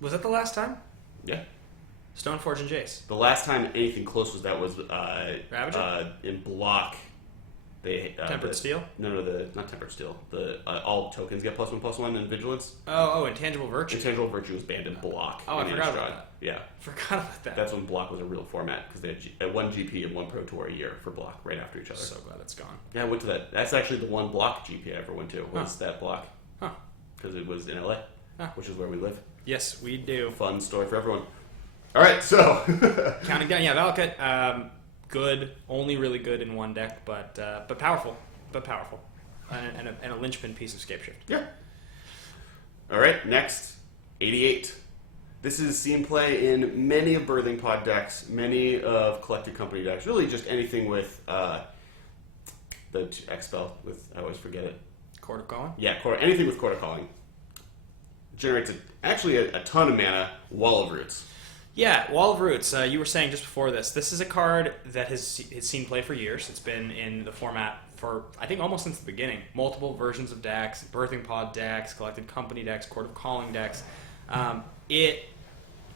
Was that the last time? Yeah. Stoneforge and Jace. The last time anything close was Ravager? In block. They Tempered Steel? No, not Tempered Steel. All tokens get +1/+1 in Vigilance. Oh, Intangible Virtue. Intangible Virtue was banned in block. Oh, I forgot about that. Yeah. Forgot about that. That's when block was a real format, because they had 1 GP and 1 Pro Tour a year for block right after each other. So glad it's gone. Yeah, I went to that. That's actually the one block GP I ever went to, was that block. Huh. Because it was in LA, which is where we live. Yes, we do. Fun story for everyone. All right, so. Counting down, Valakut, good, only really good in one deck, but powerful. And a linchpin piece of Scapeshift. Yeah. All right, next, 88. This is seen play in many of Birthing Pod decks, many of Collected Company decks, really just anything with the X-Spell, I always forget it. Court of Calling? Yeah, anything with Court of Calling. Generates a ton of mana, Wall of Roots. Yeah, Wall of Roots. You were saying just before this is a card that has seen play for years. It's been in the format for, I think, almost since the beginning. Multiple versions of decks, Birthing Pod decks, Collected Company decks, Court of Calling decks.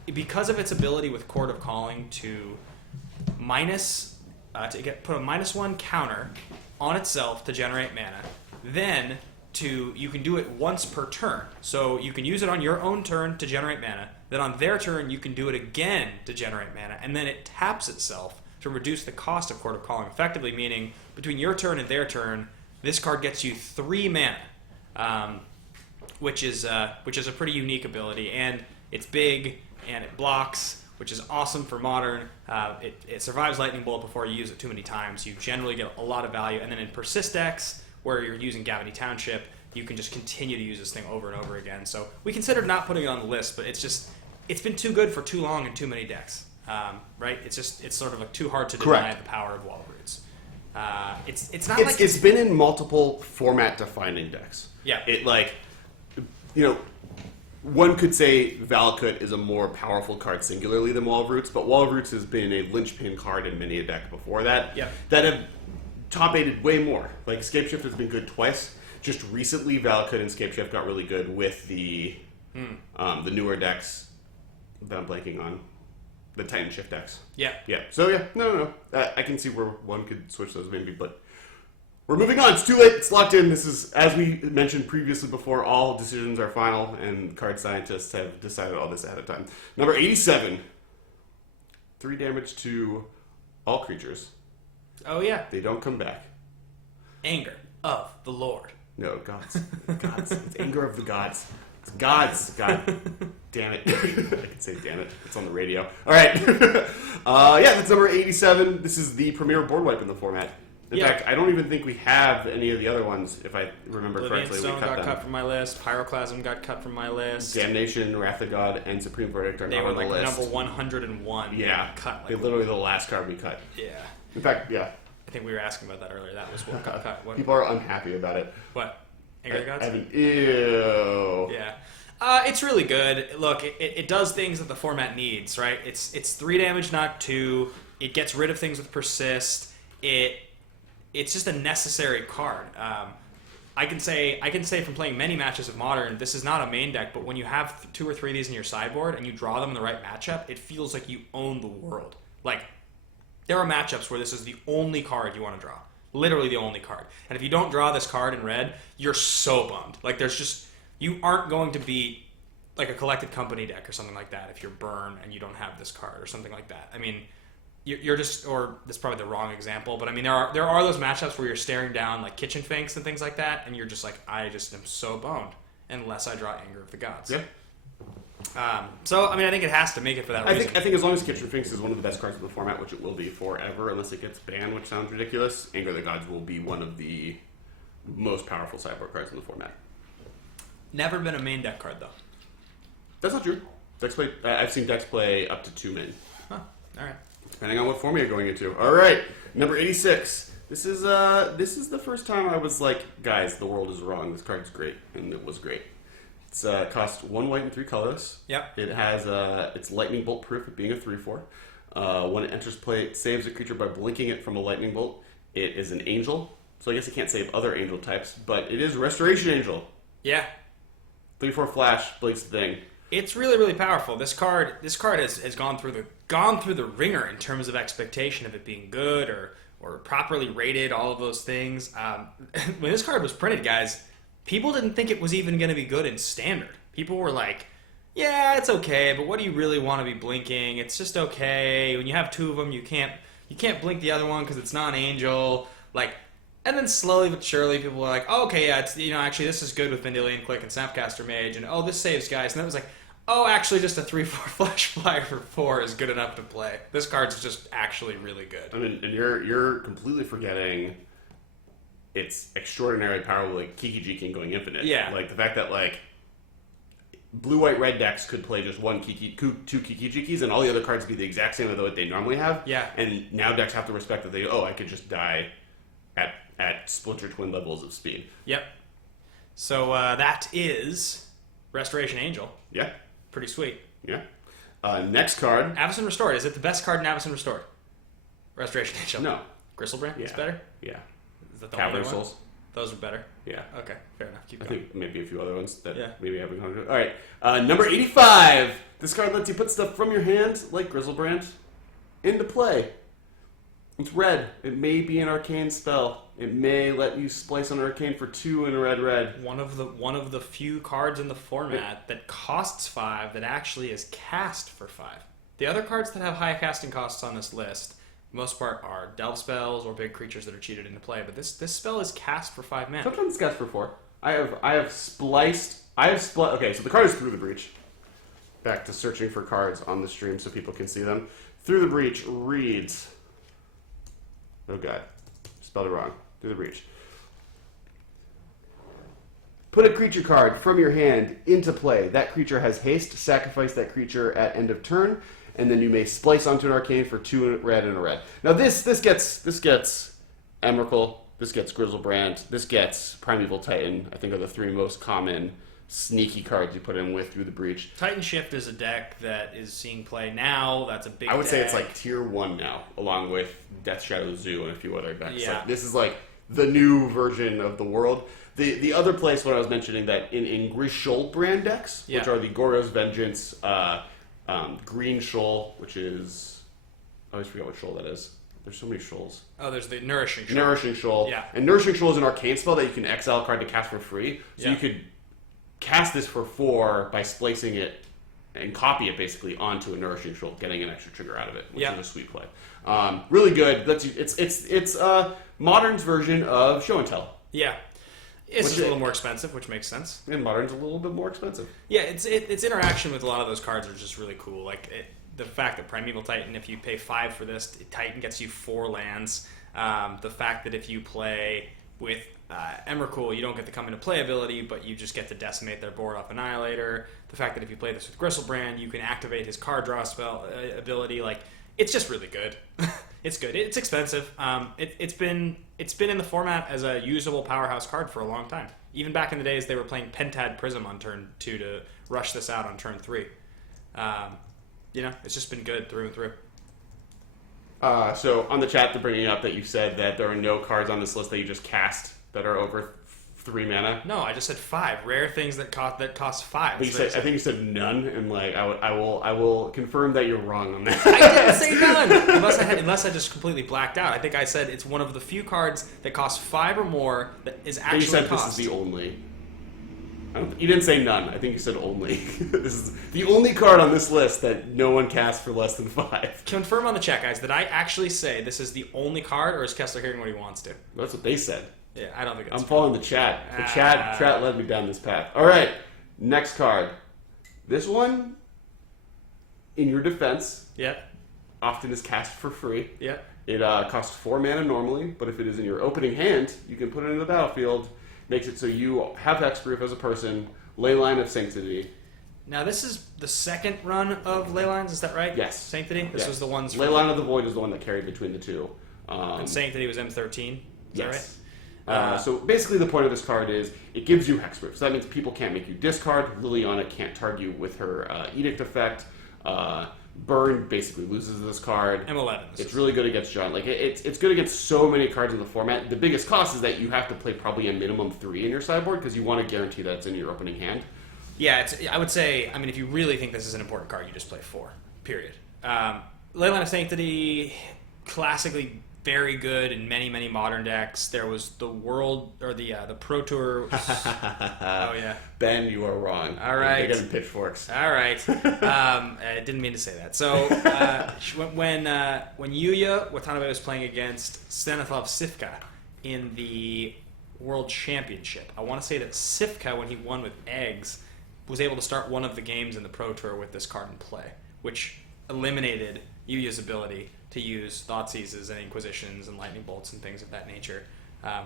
Because of its ability with Court of Calling to put a -1 counter on itself to generate mana, then you can do it once per turn. So you can use it on your own turn to generate mana. Then on their turn, you can do it again to generate mana, and then it taps itself to reduce the cost of Court of Calling, effectively meaning between your turn and their turn, this card gets you 3 mana, which is a pretty unique ability, and it's big and it blocks, which is awesome for Modern. It survives Lightning Bolt before you use it too many times. You generally get a lot of value, and then in Persist decks, where you're using Gavony Township, you can just continue to use this thing over and over again. So we considered not putting it on the list, but it's been too good for too long in too many decks, right? It's sort of like too hard to deny the power of Wall of Roots. It's been in multiple format defining decks. Yeah. One could say Valakut is a more powerful card singularly than Wall of Roots, but Wall of Roots has been a linchpin card in many a deck before that. Yeah. That have top-aided way more. Like, Scapeshift has been good twice. Just recently, Valakut and Scapeshift got really good with the newer decks that I'm blanking on. The Titan Shift decks. Yeah. Yeah. So, yeah. No. I can see where one could switch those maybe, but we're moving on. It's too late. It's locked in. This is, as we mentioned previously before, all decisions are final, and card scientists have decided all this ahead of time. Number 87. 3 damage to all creatures. Oh, yeah. They don't come back. Anger of the Lord. No, gods. It's anger of the gods. It's gods. God damn it. I can say damn it. It's on the radio. All right. That's number 87. This is the premier board wipe in the format. In fact, I don't even think we have any of the other ones, if I remember correctly. Stone got cut from my list. Pyroclasm got cut from my list. Damnation, Wrath of God, and Supreme Verdict are not on the list. They were like number 101. Yeah. Cut. They're literally the last card we cut. Yeah. In fact, yeah. I think we were asking about that earlier. That was what got cut. What? People are unhappy about it. What? Anger of the Gods? Ew. Yeah. It's really good. Look, it does things that the format needs, right? It's 3 damage, not 2. It gets rid of things with Persist. It's just a necessary card. I can say from playing many matches of Modern, this is not a main deck, but when you have 2 or 3 of these in your sideboard and you draw them in the right matchup, it feels like you own the world. Like, there are matchups where this is the only card you want to draw. Literally the only card. And if you don't draw this card in red, you're so bummed. Like, you aren't going to beat like a Collected Company deck or something like that if you're Burn and you don't have this card or something like that. I mean, you're just, or that's probably the wrong example, but I mean, there are those matchups where you're staring down like Kitchen Finks and things like that, and you're just like, I just am so boned unless I draw Anger of the Gods. Yeah. So, I mean, I think it has to make it for that reason. I think as long as Kitchen Finks is one of the best cards in the format, which it will be forever, unless it gets banned, which sounds ridiculous, Anger of the Gods will be one of the most powerful sideboard cards in the format. Never been a main deck card, though. That's not true. Decks play. I've seen decks play up to 2 min. Huh. All right. Depending on what form you're going into. All right, number 86. This is the first time I was like, guys, the world is wrong. This card's great, and it was great. It's cost 1 white and 3 colorless. Yep. It has it's lightning bolt proof, it being a 3/4. When it enters play, it saves a creature by blinking it from a lightning bolt. It is an angel, so I guess it can't save other angel types, but it is Restoration Angel. Yeah. 3/4 flash, blinks the thing. It's really, really powerful. This card has gone through the ringer in terms of expectation of it being good or properly rated, all of those things. When this card was printed, guys, people didn't think it was even going to be good in standard. People were like, yeah, it's okay, but what do you really want to be blinking? It's just okay. When you have 2 of them, you can't blink the other one because it's not an angel. Like, and then slowly but surely, people were like, oh, okay, yeah, it's, actually this is good with Vendilion Clique and Snapcaster Mage, and oh, this saves guys. And that was like, oh, actually just a 3/4 flash flyer for 4 is good enough to play. This card's just actually really good. I mean, and you're completely forgetting its extraordinary power, like Kiki Jiki going infinite. Yeah. Like the fact that like blue-white red decks could play just 2 Kiki Jikis, and all the other cards be the exact same as what they normally have. Yeah. And now decks have to respect that I could just die at Splinter Twin levels of speed. Yep. So that is Restoration Angel. Yeah. Pretty sweet. Yeah. Next card. Avacyn Restored. Is it the best card in Avacyn Restored? Restoration Angel. No. Gristlebrand is Yeah. better? Yeah. Is that the Cavalier only one? Souls. Those are better? Yeah. Okay, fair enough. Keep I going. think maybe a few other ones that Yeah. maybe I haven't gone to. All right. Number 85. This card lets you put stuff from your hand, like Griselbrand, into play. It's red. It may be an arcane spell. It may let you splice on arcane for 2 in red. One of the few cards in the format that costs 5 that actually is cast for 5. The other cards that have high casting costs on this list, for the most part, are delve spells or big creatures that are cheated into play. But this spell is cast for 5 mana. Sometimes it's cast for 4. I have spliced. Okay, so the card is Through the Breach. Back to searching for cards on the stream so people can see them. Through the Breach reads. Oh god, spelled it wrong. Through the Breach. Put a creature card from your hand into play. That creature has haste. Sacrifice that creature at end of turn, and then you may splice onto an arcane for 2 red and a red. Now this gets Emrakul. This gets Griselbrand. This gets Primeval Titan. I think are the 3 most common sneaky cards you put in with Through the Breach. Titan Shift is a deck that is seeing play now. That's a big I would say it's deck. like tier 1 now, along with Death Shadow Zoo and a few other decks. Yeah. Like, this is like the new version of the world. The other place what I was mentioning that in Grishold brand decks, which are the Goro's Vengeance, Green Shoal, which is I always forget what shoal that is. There's so many shoals. Oh, there's the Nourishing Shoal. Nourishing Shoal. Yeah. And Nourishing Shoal is an arcane spell that you can exile a card to cast for free. So Yeah. you could cast this for 4 by splicing it and copy it basically onto a Nourishing Shoal, getting an extra trigger out of it, which is a sweet play. Really good. It's Modern's version of Show and Tell. Yeah. It's just a little more expensive, which makes sense. And Modern's a little bit more expensive. Yeah, its interaction with a lot of those cards are just really cool. Like the fact that Primeval Titan, if you pay 5 for this, Titan gets you 4 lands. The fact that if you play with Emrakul, you don't get the come into play ability, but you just get to decimate their board off Annihilator. The fact that if you play this with Griselbrand, you can activate his card draw spell ability. Like, it's just really good. It's good. It's expensive. It's been in the format as a usable powerhouse card for a long time. Even back in the days, they were playing Pentad Prism on turn 2 to rush this out on turn 3. It's just been good through and through. So on the chat, they're bringing up that you said that there are no cards on this list that you just cast that are over 3 mana. No, I just said 5 rare things that cost 5. But I think you said none, and like I will confirm that you're wrong on that. I didn't say none, unless I just completely blacked out. I think I said it's one of the few cards that costs 5 or more that is actually And you said cost. this is the only. You didn't say none. I think you said only. This is the only card on this list that no one casts for less than 5. Confirm on the chat, guys. Did I actually say this is the only card, or is Kessler hearing what he wants to? That's what they said. Yeah, I don't think that's I'm following the chat. The chat led me down this path. All right, next card. This one, in your defense, Yeah. often is cast for free. Yeah. It costs 4 mana normally, but if it is in your opening hand, you can put it in the battlefield. Makes it so you have hexproof as a person. Leyline of Sanctity. Now, this is the second run of Leylines, is that right? Yes. Sanctity? This Yes. was the ones from... Leyline of the Void is the one that carried between the two. And Sanctity was M13, is Yes. that right? So basically the point of this card is it gives you hexproof. So that means people can't make you discard. Liliana can't target you with her Edict effect. Burn basically loses this card. M11. It's really good against John. Like it's good against so many cards in the format. The biggest cost is that you have to play probably a minimum 3 in your sideboard because you want to guarantee that it's in your opening hand. Yeah, I would say, I mean, if you really think this is an important card, you just play 4, period. Leyline of Sanctity, classically very good in many, many modern decks. There was the World, or the Pro Tour. Oh, yeah. Ben, you are wrong. All right. They're getting pitchforks. All right. I didn't mean to say that. So, when Yuya Watanabe was playing against Stanislav Sivka in the World Championship, I want to say that Sivka, when he won with Eggs, was able to start one of the games in the Pro Tour with this card in play, which eliminated Yuya's ability to use Thoughtseizes and Inquisitions and Lightning Bolts and things of that nature,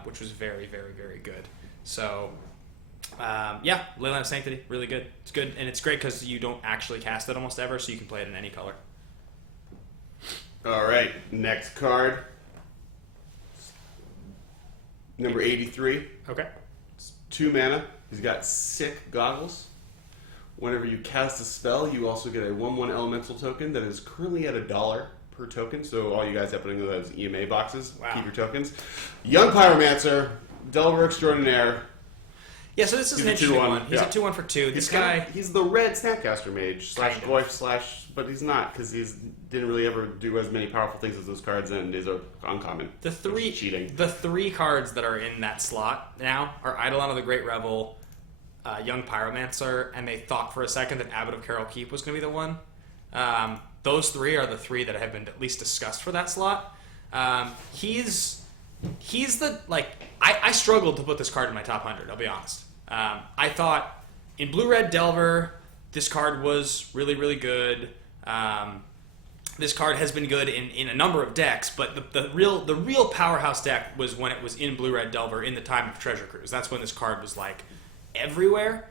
which was very, very, very good. So, yeah, Leyline of Sanctity, really good. It's good, and it's great because you don't actually cast it almost ever, so you can play it in any color. All right, next card. Number 83. Okay. It's 2 mana. He's got Sick Goggles. Whenever you cast a spell, you also get a 1/1 elemental token that is currently at $1 per token. So all you guys that put in those EMA boxes, Wow. keep your tokens. Young Pyromancer, Delver Extraordinaire. Yeah, so this is He's an a interesting 2/1, one. He's yeah. a 2/1 for 2. This He's guy... he's the red Snapcaster Mage Kind of. / Goyf / but he's not because he's didn't really ever do as many powerful things as those cards and is uncommon. The three which is cheating. The 3 cards that are in that slot now are Eidolon of the Great Revel, Young Pyromancer, and they thought for a second that Abbot of Carol Keep was going to be the one. Those 3 are the 3 that have been at least discussed for that slot. He's the, like, I struggled to put this card in my top 100, I'll be honest. I thought in Blue-Red Delver, this card was really, really good. This card has been good in a number of decks, but the real powerhouse deck was when it was in Blue-Red Delver in the time of Treasure Cruise. That's when this card was, like, everywhere.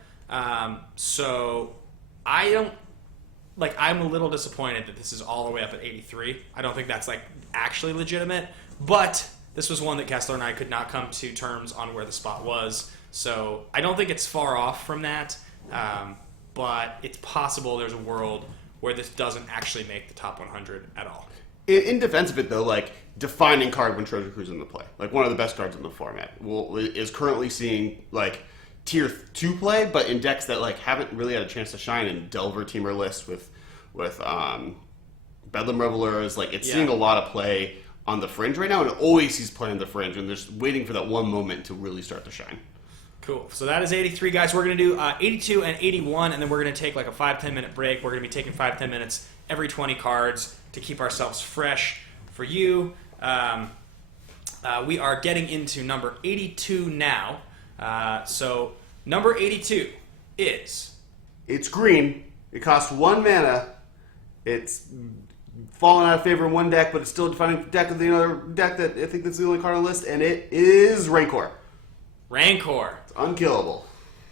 So I don't... Like, I'm a little disappointed that this is all the way up at 83. I don't think that's, like, actually legitimate. But this was one that Kessler and I could not come to terms on where the spot was. So I don't think it's far off from that. But it's possible there's a world where this doesn't actually make the top 100 at all. In defense of it, though, like, defining card when Treasure Cruise is in the play. Like, one of the best cards in the format. Is currently seeing, like, tier 2 play, but in decks that, like, haven't really had a chance to shine in Delver Teamer lists with Bedlam Revelers. Like, it's seeing a lot of play on the fringe right now, and it always sees play on the fringe, and they're just waiting for that one moment to really start to shine. Cool. So that is 83, guys. We're going to do 82 and 81, and then we're going to take like a 5-10 minute break. We're going to be taking 5-10 minutes every 20 cards to keep ourselves fresh for you. We are getting into number 82 now. So number 82 is... It's green. It costs 1 mana. It's fallen out of favor in one deck, but it's still defining deck of the other deck that I think that's the only card on the list, and it is Rancor. Rancor. It's unkillable.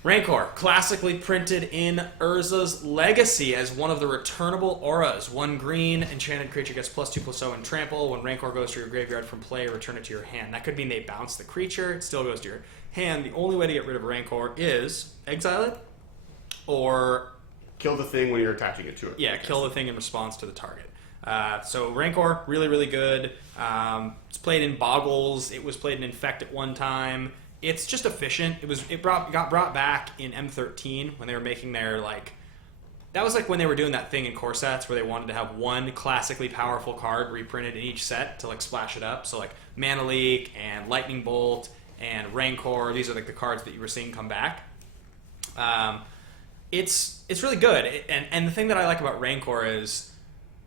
Rancor, classically printed in Urza's Legacy as one of the returnable auras. 1 green, enchanted creature gets +2/+0 and trample. When Rancor goes to your graveyard from play, return it to your hand. That could mean they bounce the creature. It still goes to your hand. The only way to get rid of Rancor is exile it or... Kill the thing when you're attaching it to it. Yeah, kill the thing in response to the target. So Rancor, really, really good. It's played in Boggles. It was played in Infect at one time. It's just efficient. It got brought back in M13 when they were making their, like... That was like when they were doing that thing in core sets where they wanted to have one classically powerful card reprinted in each set to, like, splash it up. So, like, Mana Leak and Lightning Bolt and Rancor, these are, like, the cards that you were seeing come back. It's really good. And the thing that I like about Rancor is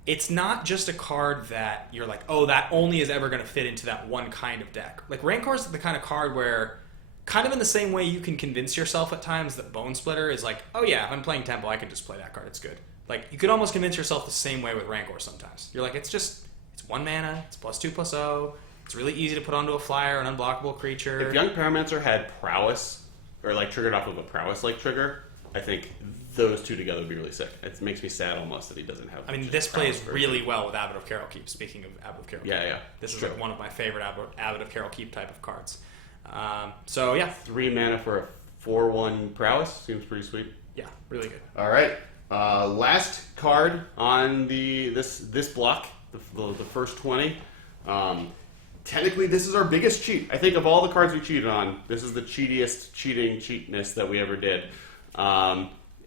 it's not just a card that you're like, oh, that only is ever going to fit into that one kind of deck. Like, Rancor is the kind of card where kind of in the same way you can convince yourself at times that Bone Splitter is like, oh yeah, if I'm playing Tempo, I can just play that card. It's good. Like, you could almost convince yourself the same way with Rancor sometimes. You're like, it's 1 mana, it's +2/+0, it's really easy to put onto a flyer, an unblockable creature. If Young Pyromancer had prowess, or like triggered off of a prowess-like trigger, I think those two together would be really sick. It makes me sad almost that he doesn't have. I mean, this plays really well with Abbot of Carol Keep. Speaking of Abbot of Carol Keep. Yeah. This is like one of my favorite Abbot of Carol Keep type of cards. So, yeah. 3 mana for a 4/1 prowess. Seems pretty sweet. Yeah, really good. All right. Last card on this block, the first 20. Technically, this is our biggest cheat. I think of all the cards we cheated on, this is the cheatiest cheatness that we ever did.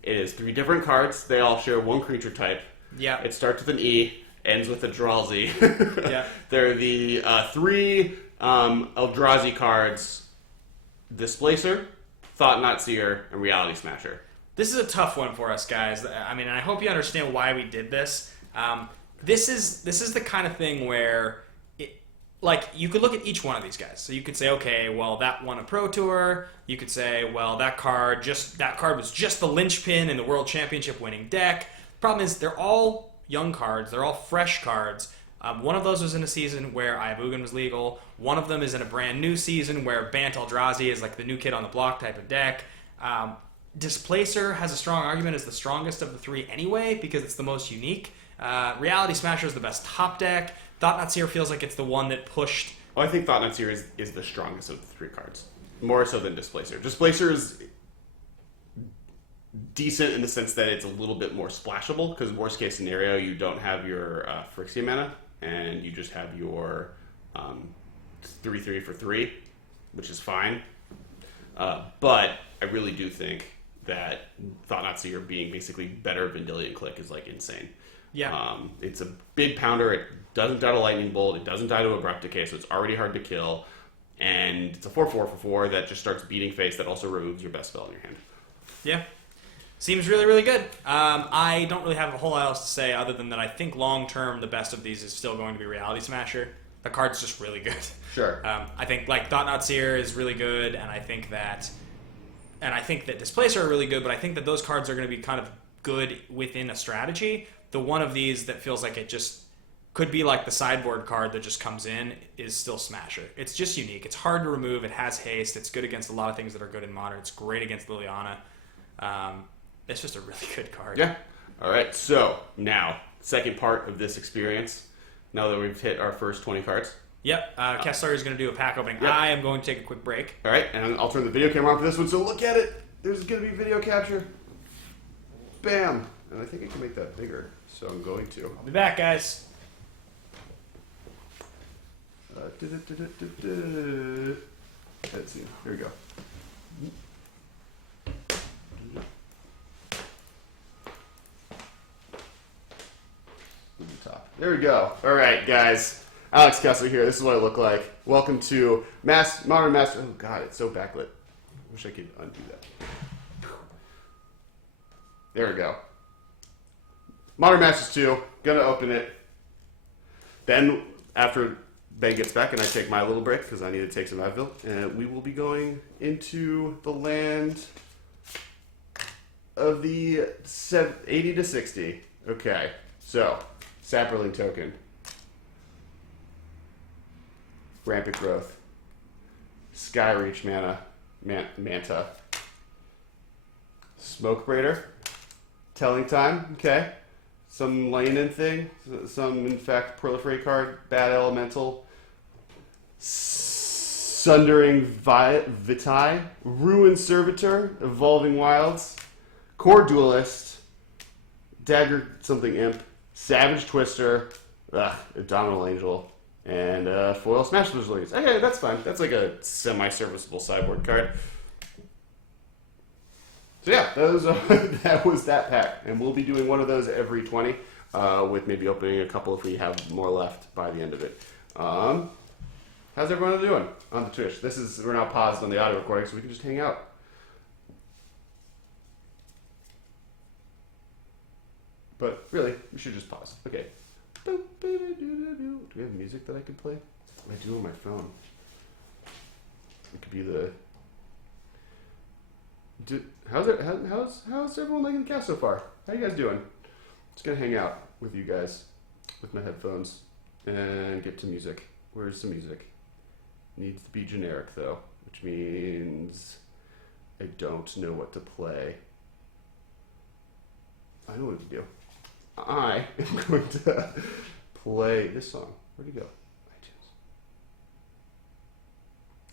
It is 3 different cards. They all share 1 creature type. Yeah. It starts with an E, ends with a Eldrazi. Yeah. They're the 3 Eldrazi cards: Displacer, Thought-Knot Seer, and Reality Smasher. This is a tough one for us, guys. I mean, I hope you understand why we did this. This is the kind of thing where, you could look at each one of these guys. So you could say, okay, well, that won a Pro Tour. You could say, well, that card was just the linchpin in the World Championship winning deck. Problem is, they're all young cards. They're all fresh cards. One of those was in a season where Ayabugan was legal. One of them is in a brand new season where Bant Eldrazi is like the new kid on the block type of deck. Displacer has a strong argument as the strongest of the 3 anyway because it's the most unique. Reality Smasher is the best top deck. Thought-Knot Seer feels like it's the one that pushed... Well, I think Thought-Knot Seer is the strongest of the 3 cards. More so than Displacer. Displacer is decent in the sense that it's a little bit more splashable, because worst case scenario, you don't have your Phyrexian mana, and you just have your 3/3 for 3, which is fine. But I really do think that Thought-Knot Seer being basically better Vendilion Click is like insane. Yeah. It's a big pounder. It doesn't die to Lightning Bolt. It doesn't die to Abrupt Decay, so it's already hard to kill. And it's a 4/4 for 4 that just starts beating face that also removes your best spell in your hand. Yeah. Seems really, really good. I don't really have a whole lot else to say other than that I think long-term the best of these is still going to be Reality Smasher. The card's just really good. Sure. I think Thought-Knot Seer is really good, and I think that Displacer are really good, but I think that those cards are going to be kind of good within a strategy. The one of these that feels like it just could be like the sideboard card that just comes in is still Smasher. It's just unique. It's hard to remove. It has haste. It's good against a lot of things that are good in Modern. It's great against Liliana. It's just a really good card. Yeah. All right. So now, second part of this experience. Now that we've hit our first 20 cards. Yep. Kessler is going to do a pack opening. Yep. I am going to take a quick break. All right, and I'll turn the video camera on for this one. So look at it. There's going to be video capture. Bam. And I think I can make that bigger. So I'm going to. I'll be back, guys. Let's see. Here we go. The top. There we go. All right, guys. Alex Kessler here. This is what I look like. Welcome to Modern Master. Oh God, it's so backlit. I wish I could undo that. There we go. Modern Masters 2. Gonna open it. Then after Ben gets back and I take my little break because I need to take some Advil, we will be going into the land of the 80 to 60. Okay, so Saproling token, Rampant Growth, Skyreach Manta, Smoke Braider, Telling Time. Okay, some lane-in thing, some in fact proliferate card, Bad Elemental, Sundering Vitae, Ruin Servitor, Evolving Wilds, Core Duelist, Dagger something Imp, Savage Twister, Abdominal Angel, and Foil Smash Resilience. Okay, that's fine. That's like a semi-serviceable sideboard card. So yeah, that was that pack, and we'll be doing one of those every 20, with maybe opening a couple if we have more left by the end of it. How's everyone doing on the Twitch? We're now paused on the audio recording, so we can just hang out. But really, we should just pause. Okay. Do we have music that I could play? I do on my phone. It could be the How's everyone liking the cast so far? How you guys doing? Just gonna hang out with you guys with my headphones and get to music. Where's the music? Needs to be generic though, which means I don't know what to play. I know what to do. I am going to play this song. Where'd it go? iTunes.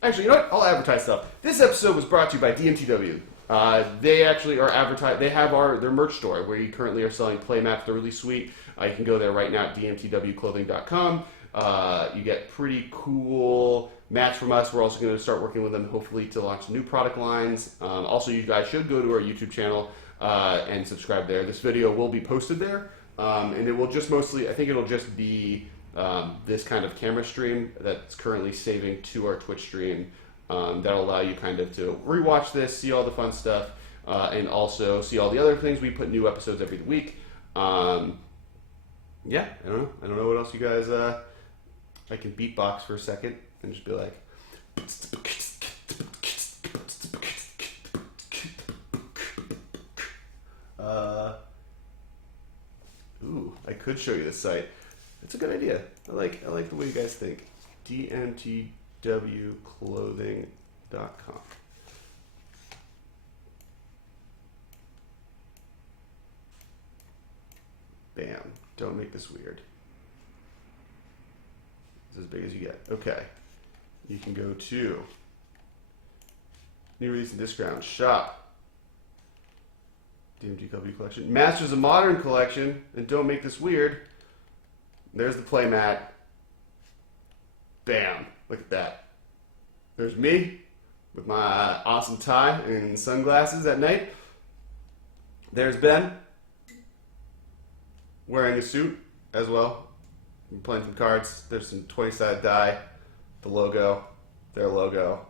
Actually, you know what? I'll advertise stuff. This episode was brought to you by DMTW. They actually are advertising. They have their merch store where you currently are selling playmats. They're really sweet. You can go there right now at dmtwclothing.com. You get pretty cool mats from us. We're also going to start working with them, hopefully, to launch new product lines. Also, you guys should go to our YouTube channel and subscribe there. This video will be posted there, and it will just mostly, I think it'll just be this kind of camera stream that's currently saving to our Twitch stream. That'll allow you kind of to rewatch this, see all the fun stuff, and also see all the other things. We put new episodes every week. Yeah, I don't know. I don't know what else you guys. I can beatbox for a second and just be like. Ooh, I could show you this site. It's a good idea. I like the way you guys think. DMTWclothing.com. Bam. Don't make this weird. It's as big as you get. Okay. You can go to new release and discount shop. DMTW collection. Masters of Modern collection. And don't make this weird. There's the playmat. Bam. Look at that. There's me with my awesome tie and sunglasses at night. There's Ben wearing a suit as well. I'm playing some cards. There's some 20-sided die. The logo. Their logo.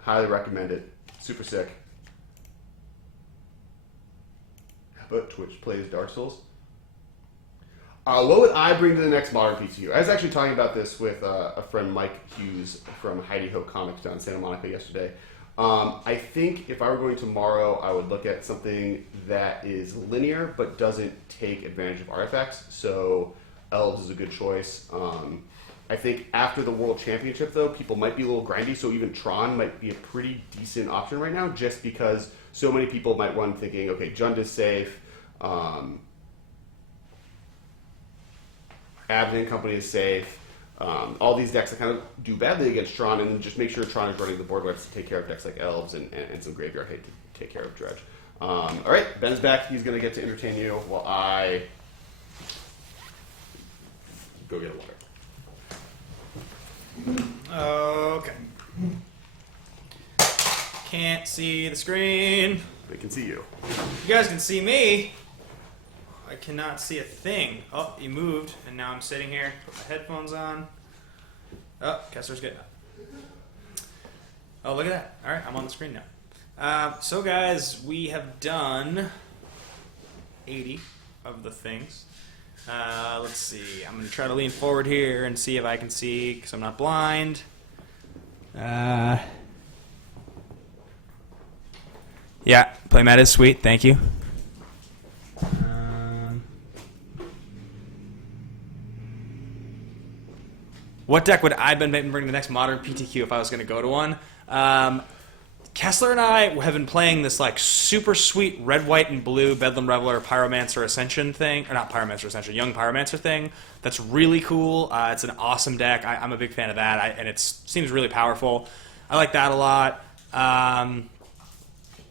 Highly recommend it. Super sick. How about Twitch plays Dark Souls? What would I bring to the next Modern PTU? I was actually talking about this with a friend, Mike Hughes, from Heidi Ho Comics down in Santa Monica yesterday. I think if I were going tomorrow, I would look at something that is linear but doesn't take advantage of artifacts. So Elves is a good choice. I think after the World Championship, though, people might be a little grindy, so even Tron might be a pretty decent option right now, just because so many people might run thinking, okay, Jund is safe, Abnett Company is safe. All these decks that kind of do badly against Tron, and then just make sure Tron is running the board wipes to take care of decks like Elves and some Graveyard Hate to take care of Dredge. All right, Ben's back. He's going to get to entertain you while I go get a water. Okay. Can't see the screen. They can see you. You guys can see me. I cannot see a thing. Oh, you moved, and now I'm sitting here. Put my headphones on. Oh, Kessler's getting up. Oh, look at that. All right, I'm on the screen now. So, guys, we have done 80 of the things. Let's see. I'm going to try to lean forward here and see if I can see, because I'm not blind. Yeah, playmat is sweet. Thank you. What deck would I bring the next Modern PTQ if I was going to go to one? Kessler and I have been playing this like super sweet red, white, and blue Bedlam Reveler Pyromancer Ascension thing, or not Pyromancer Ascension, Young Pyromancer thing. That's really cool. It's an awesome deck. I'm a big fan of that, and it seems really powerful. I like that a lot.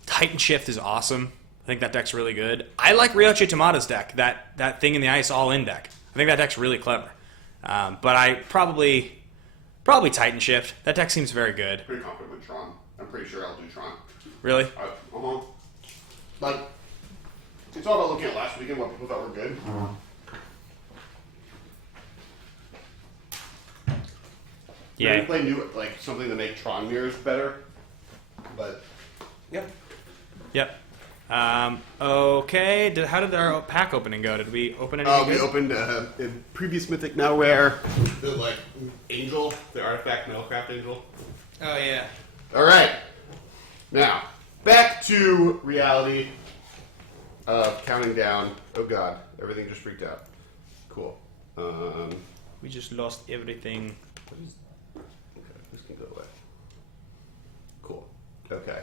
Titan Shift is awesome. I think that deck's really good. I like Ryoche Tamada's deck, that thing in the ice all-in deck. I think that deck's really clever. But I probably Titan Shift. That deck seems very good. Pretty confident with Tron. I'm pretty sure I'll do Tron. Really? Like, it's all about looking at last weekend, what people thought were good. Yeah. We play new, like something to make Tron mirrors better. But yeah. Yep. Okay. How did our pack opening go? Did we open anything? We opened a previous Mythic now rare, the like Angel, the artifact Metalcraft Angel. Oh yeah. All right. Now, back to reality of counting down. Oh god, everything just freaked out. Cool. We just lost everything. Okay, this can go away. Cool. Okay.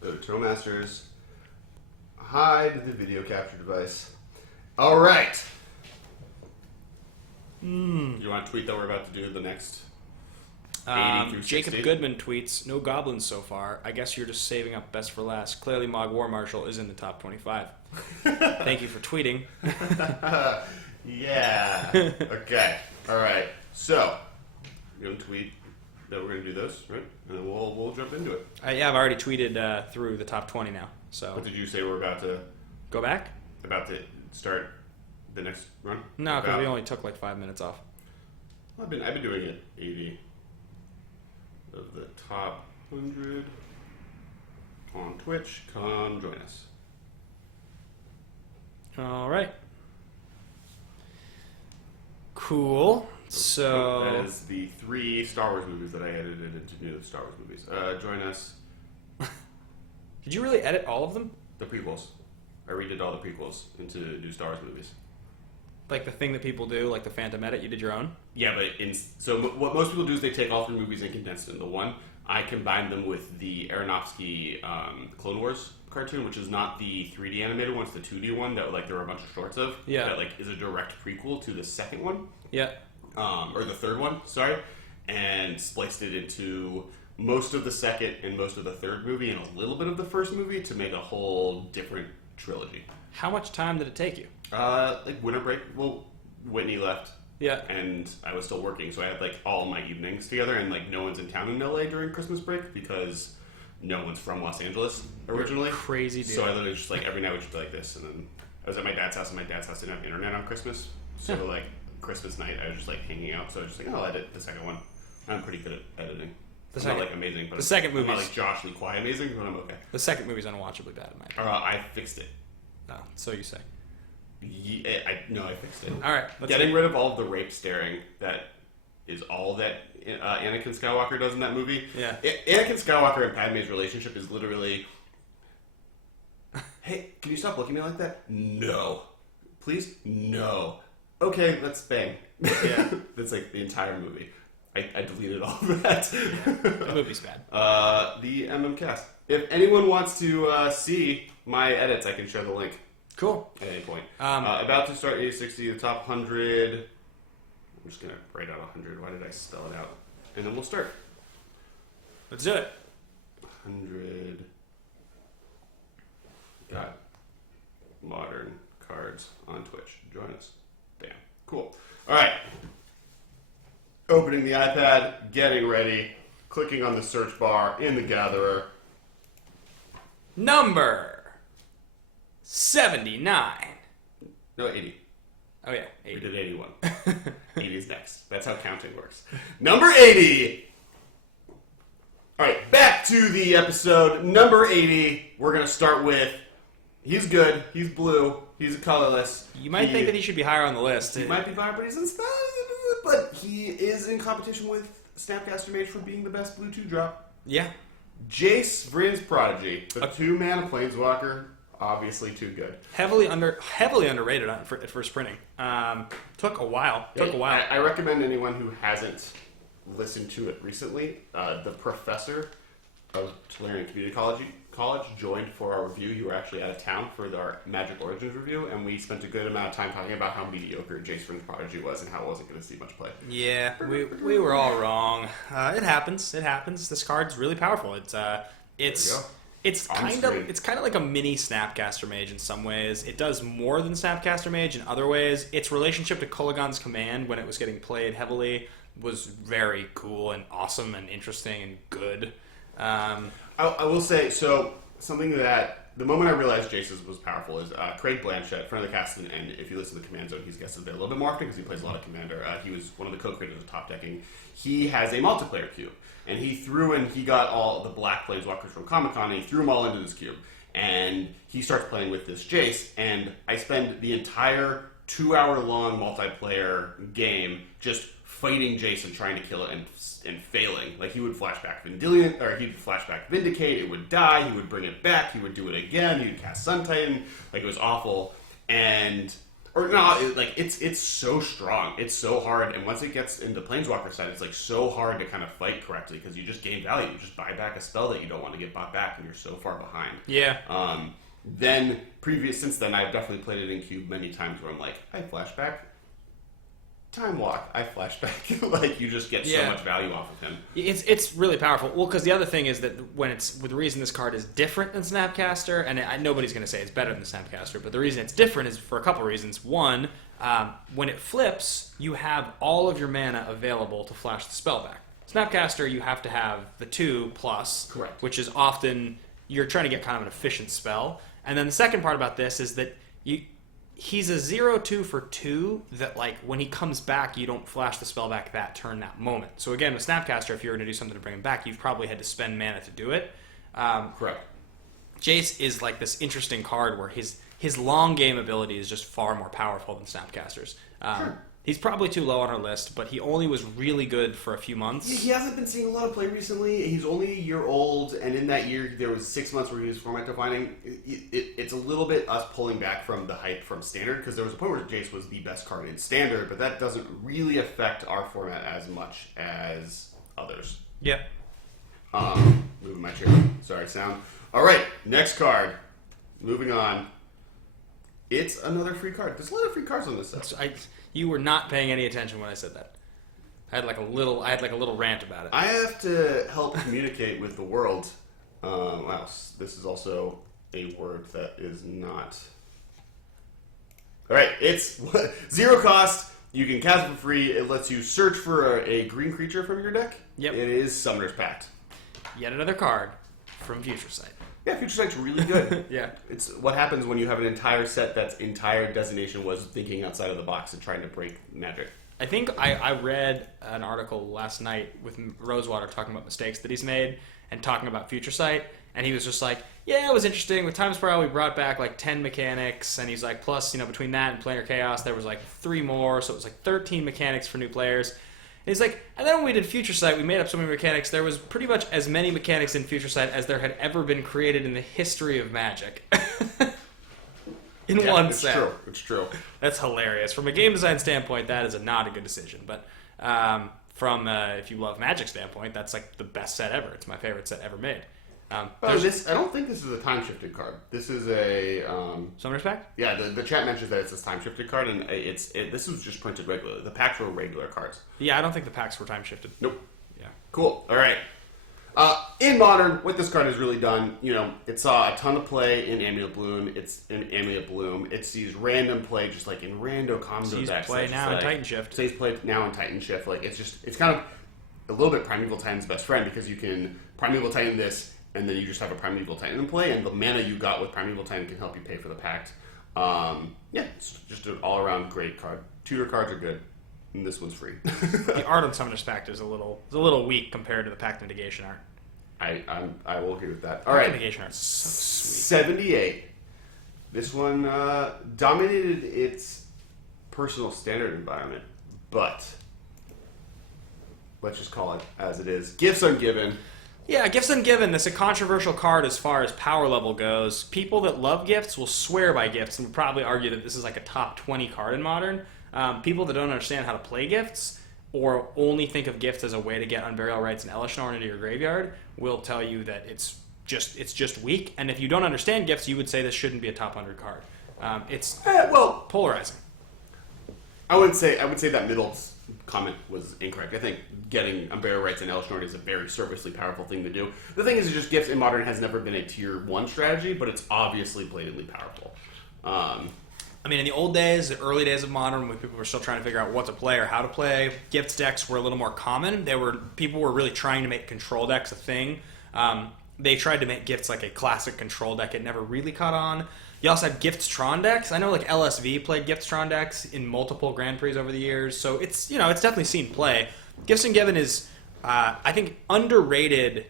Go to TrillMasters. Hide the video capture device. All right. You want to tweet that we're about to do the next 80 through 60? Jacob Goodman tweets, no goblins so far. I guess you're just saving up best for last. Clearly, Mog War Marshal is in the top 25. Thank you for tweeting. Yeah. Okay. All right. So, you're going to tweet that we're going to do those, right? And then we'll jump into it. Yeah, I've already tweeted through the top 20 now. So What did you say we're about to go back? start the next run? No, because we only took like 5 minutes off. I've been doing it 80 of the top 100 on Twitch. Come join us. All right. Cool. So that is the 3 Star Wars movies that I edited into new Star Wars movies. Join us. did you really edit all of them? The prequels. I redid all the prequels into new Star Wars movies. Like the thing that people do, like the Phantom edit, you did your own? Yeah, but what most people do is they take all 3 movies and condense it into one. I combined them with the Aronofsky Clone Wars cartoon, which is not the 3D animated one, it's the 2D one that like there were a bunch of shorts of. Yeah. That like is a direct prequel to the second one. Yeah. Or the third one, sorry, and spliced it into most of the second and most of the third movie and a little bit of the first movie to make a whole different trilogy. How much time did it take you? Like winter break. Well, Whitney left. Yeah. And I was still working, so I had like all my evenings together, and like no one's in town in LA during Christmas break because no one's from Los Angeles originally. Crazy dude. So I literally just like every night would just be like this, and then I was at my dad's house, and my dad's house didn't have internet on Christmas, so like Christmas night I was just like hanging out. So I was just like, oh, I'll edit the second one. I'm pretty good at editing. The I'm second- not like amazing, but the second I'm movie's- not like Josh Lee Kwai amazing, but I'm okay. The second movie's unwatchably bad in my opinion. I fixed it. No, so you say. Yeah, I fixed it. All right. Let's Getting rid of all of the rape staring that is all that Anakin Skywalker does in that movie. Yeah. Anakin Skywalker and Padme's relationship is literally, hey, can you stop looking at me like that? No. Please? No. Okay, let's bang. Yeah. That's like the entire movie. I deleted all of that. The movie's bad. The MM If anyone wants to see my edits, I can share the link. Cool. At any point. About to start 860, the top 100. I'm just going to write out 100. Why did I spell it out? And then we'll start. Let's do it. 100. Got modern cards on Twitch. Join us. Bam. Cool. All right. Opening the iPad, getting ready, clicking on the search bar in the Gatherer. Number 79. No, 80. Oh yeah, We 80. did 81. 80 is next. That's how counting works. Number 80! Alright, back to the episode. Number 80. We're going to start with, he's good, he's blue, he's colorless. You might think that he should be higher on the list. He might be fine, but he's in style. But he is in competition with Snapcaster Mage for being the best blue 2-drop. Yeah. Jace Vryn's Prodigy, the 2-mana Planeswalker, obviously too good. Heavily underrated at first printing. Took a while. I recommend anyone who hasn't listened to it recently. The professor of Tolarian Community College joined for our review. You were actually out of town for our Magic Origins review, and we spent a good amount of time talking about how mediocre Jace Vryn's Prodigy was and how it wasn't going to see much play. Yeah, we were all wrong. It happens. It happens. This card's really powerful. It's kind of like a mini Snapcaster Mage in some ways. It does more than Snapcaster Mage in other ways. Its relationship to Kolaghan's Command when it was getting played heavily was very cool and awesome and interesting and good. I will say, so something that the moment I realized Jace's was powerful is Craig Blanchett, friend of the cast, and if you listen to the Command Zone, he's guested there a little bit more often because he plays a lot of Commander. He was one of the co-creators of Top Decking. He has a multiplayer cube, and he got all the black Planeswalkers from Comic-Con, and he threw them all into this cube. And he starts playing with this Jace, and I spend the entire 2-hour-long multiplayer game just fighting Jason, trying to kill it, and failing. Like, he would flashback Vendilion, or he'd flashback Vindicate, it would die, he would bring it back, he would do it again, he would cast Sun Titan. Like, it was awful. And... Or no, it's so strong. It's so hard, and once it gets into Planeswalker side, it's like so hard to kind of fight correctly because you just gain value. You just buy back a spell that you don't want to get bought back, and you're so far behind. Yeah. Since then, I've definitely played it in Cube many times where I'm like, I flashback, Time Walk, I flashback. Like, you just get so much value off of him. It's really powerful. Well, because the other thing is that the reason this card is different than Snapcaster, and nobody's going to say it's better than Snapcaster, but the reason it's different is for a couple reasons. One, when it flips, you have all of your mana available to flash the spell back. Snapcaster, you have to have the 2+, correct, which is often you're trying to get kind of an efficient spell. And then the second part about this is that he's a 0/2 for 2 that, like, when he comes back, you don't flash the spell back that turn, that moment. So again, with Snapcaster, if you were going to do something to bring him back, you've probably had to spend mana to do it. Correct. Jace is like this interesting card where his long game ability is just far more powerful than Snapcaster's. Sure. He's probably too low on our list, but he only was really good for a few months. He hasn't been seeing a lot of play recently. He's only a year old, and in that year, there was 6 months where he was format defining. It's a little bit us pulling back from the hype from Standard, because there was a point where Jace was the best card in Standard, but that doesn't really affect our format as much as others. Yep. Moving my chair. Sorry, sound. All right, next card. Moving on. It's another free card. There's a lot of free cards on this set. You were not paying any attention when I said that. I had like a little rant about it. I have to help communicate with the world. Wow, this is also a word that is not. All right, it's 0 cost. You can cast it for free. It lets you search for a green creature from your deck. Yep. It is Summoner's Pact. Yet another card from Future Sight. Yeah, Future Sight's really good. Yeah. It's what happens when you have an entire set that's entire designation was thinking outside of the box and trying to break Magic. I think I read an article last night with Rosewater talking about mistakes that he's made and talking about Future Sight, and he was just like, yeah, it was interesting. With Time Spiral, we brought back like 10 mechanics, and he's like, plus, between that and Planar Chaos, there was like 3 more, so it was like 13 mechanics for new players. And he's like, and then when we did Future Sight, we made up so many mechanics. There was pretty much as many mechanics in Future Sight as there had ever been created in the history of Magic. In one set. It's true. That's hilarious. From a game design standpoint, that is not a good decision. But from if you love Magic standpoint, that's like the best set ever. It's my favorite set ever made. I don't think this is a time-shifted card. This is a... Summoner's Pact? Yeah, the chat mentions that it's a time-shifted card, and this was just printed regularly. The packs were regular cards. Yeah, I don't think the packs were time-shifted. Nope. Yeah. Cool. All right. In Modern, what this card has really done, it saw a ton of play in Amulet Bloom. It's in Amulet Bloom. It sees random play just like in rando combo decks. Sees play now in Titan Shift. Sees play now in Titan Shift. Like, it's kind of a little bit Primeval Titan's best friend, because you can Primeval Titan this, and then you just have a Primeval Titan in play, and the mana you got with Primeval Titan can help you pay for the Pact. It's just an all-around great card. Tutor cards are good, and this one's free. The art on Summoner's Pact is a little weak compared to the Pact Mitigation art. I will agree with that. All right, Mitigation art's so sweet. 78. This one dominated its personal Standard environment, but let's just call it as it is. Gifts Ungiven. Yeah, Gifts Ungiven, this is a controversial card as far as power level goes. People that love Gifts will swear by Gifts and would probably argue that this is like a top 20 card in Modern. People that don't understand how to play Gifts or only think of Gifts as a way to get Unburial Rites and Elishnorn into your graveyard will tell you that it's just weak. And if you don't understand Gifts, you would say this shouldn't be a top 100 card. It's polarizing. I would say that middle comment was incorrect. I think getting Unburial Rites and Elishnorn is a very serviceably powerful thing to do. The thing is, just Gifts in Modern has never been a tier 1 strategy, but it's obviously blatantly powerful. In the old days, the early days of Modern, when people were still trying to figure out what to play or how to play, Gifts decks were a little more common. People were really trying to make control decks a thing. They tried to make Gifts like a classic control deck. It never really caught on. You also had Gifts Tron decks. I know like LSV played Gifts Tron decks in multiple Grand Prix over the years, so it's it's definitely seen play. Gifts Ungiven is, I think, underrated.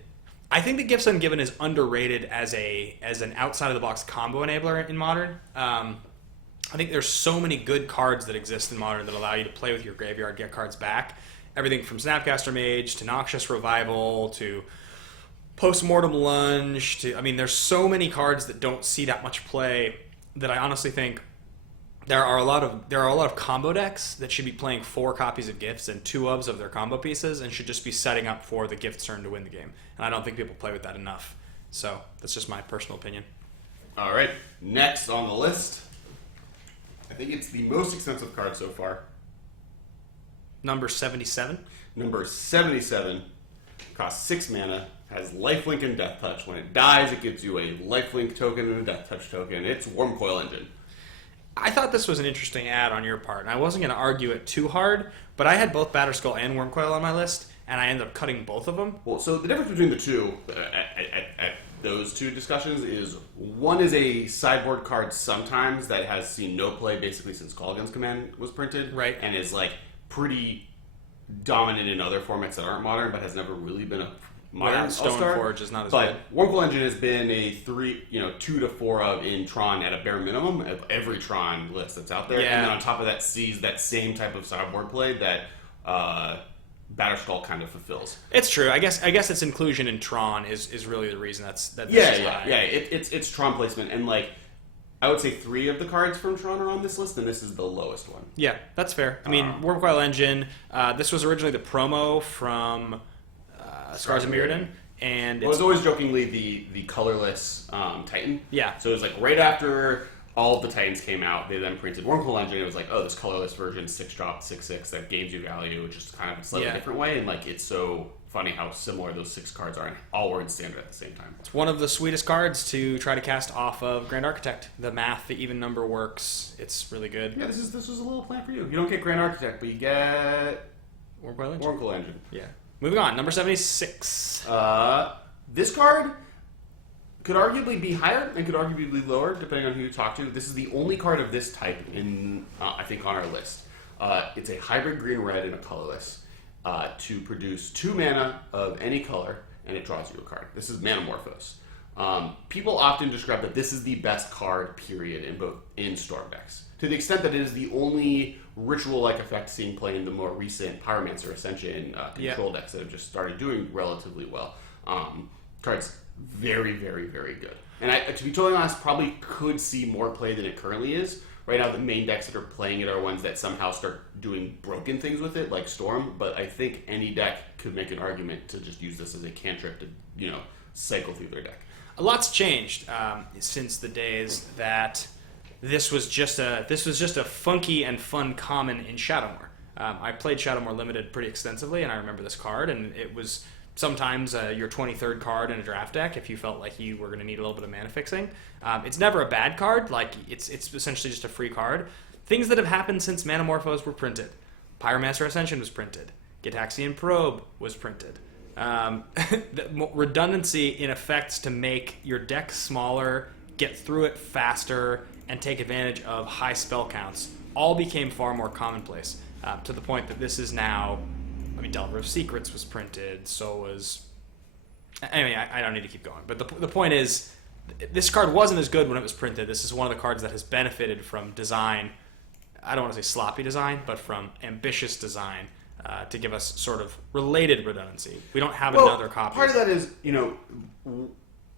I think that Gifts Ungiven is underrated as an outside of the box combo enabler in Modern. I think there's so many good cards that exist in Modern that allow you to play with your graveyard, get cards back. Everything from Snapcaster Mage to Noxious Revival to Postmortem Lunge to, I mean, there's so many cards that don't see that much play that I honestly think there are a lot of combo decks that should be playing 4 copies of gifts and 2 of their combo pieces and should just be setting up for the gift turn to win the game. And I don't think people play with that enough. So that's just my personal opinion. All right, next on the list, I think it's the most expensive card so far. Number 77. Number 77 costs 6 mana, has lifelink and death touch. When it dies, it gives you a lifelink token and a death touch token. It's Wurmcoil Engine. I thought this was an interesting ad on your part, and I wasn't going to argue it too hard, but I had both Batterskull and Wurmcoil on my list, and I ended up cutting both of them. Well, so the difference between the two, at those two discussions, is one is a sideboard card sometimes that has seen no play basically since Kolaghan's Command was printed. Right. And is like pretty dominant in other formats that aren't modern, but has never really been a modern All-Star. Stoneforge is not as but good. Wurmcoil Engine has been a 2 to 4 of in Tron at a bare minimum of every Tron list that's out there. Yeah. And then on top of that sees that same type of sideboard play that Batterskull kind of fulfills. It's true. I guess its inclusion in Tron is really the reason that's high. It's Tron placement, and like I would say 3 of the cards from Tron are on this list, and this is the lowest one. Yeah, that's fair. I mean, Wurmcoil Engine. This was originally the promo from Scars of Mirrodin, and It was always jokingly the colorless Titan. Yeah. So it was like right after all of the Titans came out, they then printed Wurmcoil Engine. It was like, oh, this colorless version, 6-drop, 6/6 that gains you value, just kind of a slightly different way. And like it's so funny how similar those 6 cards are, and all were in standard at the same time. It's one of the sweetest cards to try to cast off of Grand Architect. The math, the even number works. It's really good. Yeah, this was a little plan for you. You don't get Grand Architect, but you get Wurmcoil Engine. Wurmcoil Engine. Yeah. Moving on, number 76. This card could arguably be higher and could arguably be lower, depending on who you talk to. This is the only card of this type in, I think, on our list. It's a hybrid green-red and a colorless to produce 2 mana of any color, and it draws you a card. This is Manamorphose. People often describe that this is the best card, period, in Storm decks. To the extent that it is the only ritual-like effect seeing play in the more recent Pyromancer Ascension control decks that have just started doing relatively well. Card's very, very, very good. And to be totally honest, probably could see more play than it currently is. Right now, the main decks that are playing it are ones that somehow start doing broken things with it, like Storm. But I think any deck could make an argument to just use this as a cantrip to, cycle through their deck. A lot's changed since the days that this was just a funky and fun common in Shadowmoor. I played Shadowmoor Limited pretty extensively, and I remember this card, and it was sometimes your 23rd card in a draft deck if you felt like you were going to need a little bit of mana fixing. It's never a bad card. Like it's essentially just a free card. Things that have happened since Manamorphose were printed. Pyromancer Ascension was printed. Gitaxian Probe was printed. The redundancy in effects to make your deck smaller, get through it faster, and take advantage of high spell counts all became far more commonplace, to the point that this is now, Delver of Secrets was printed, so was... Anyway, I don't need to keep going, but the point is, this card wasn't as good when it was printed. This is one of the cards that has benefited from design, I don't want to say sloppy design, but from ambitious design, to give us sort of related redundancy. We don't have another copy. Part of that is,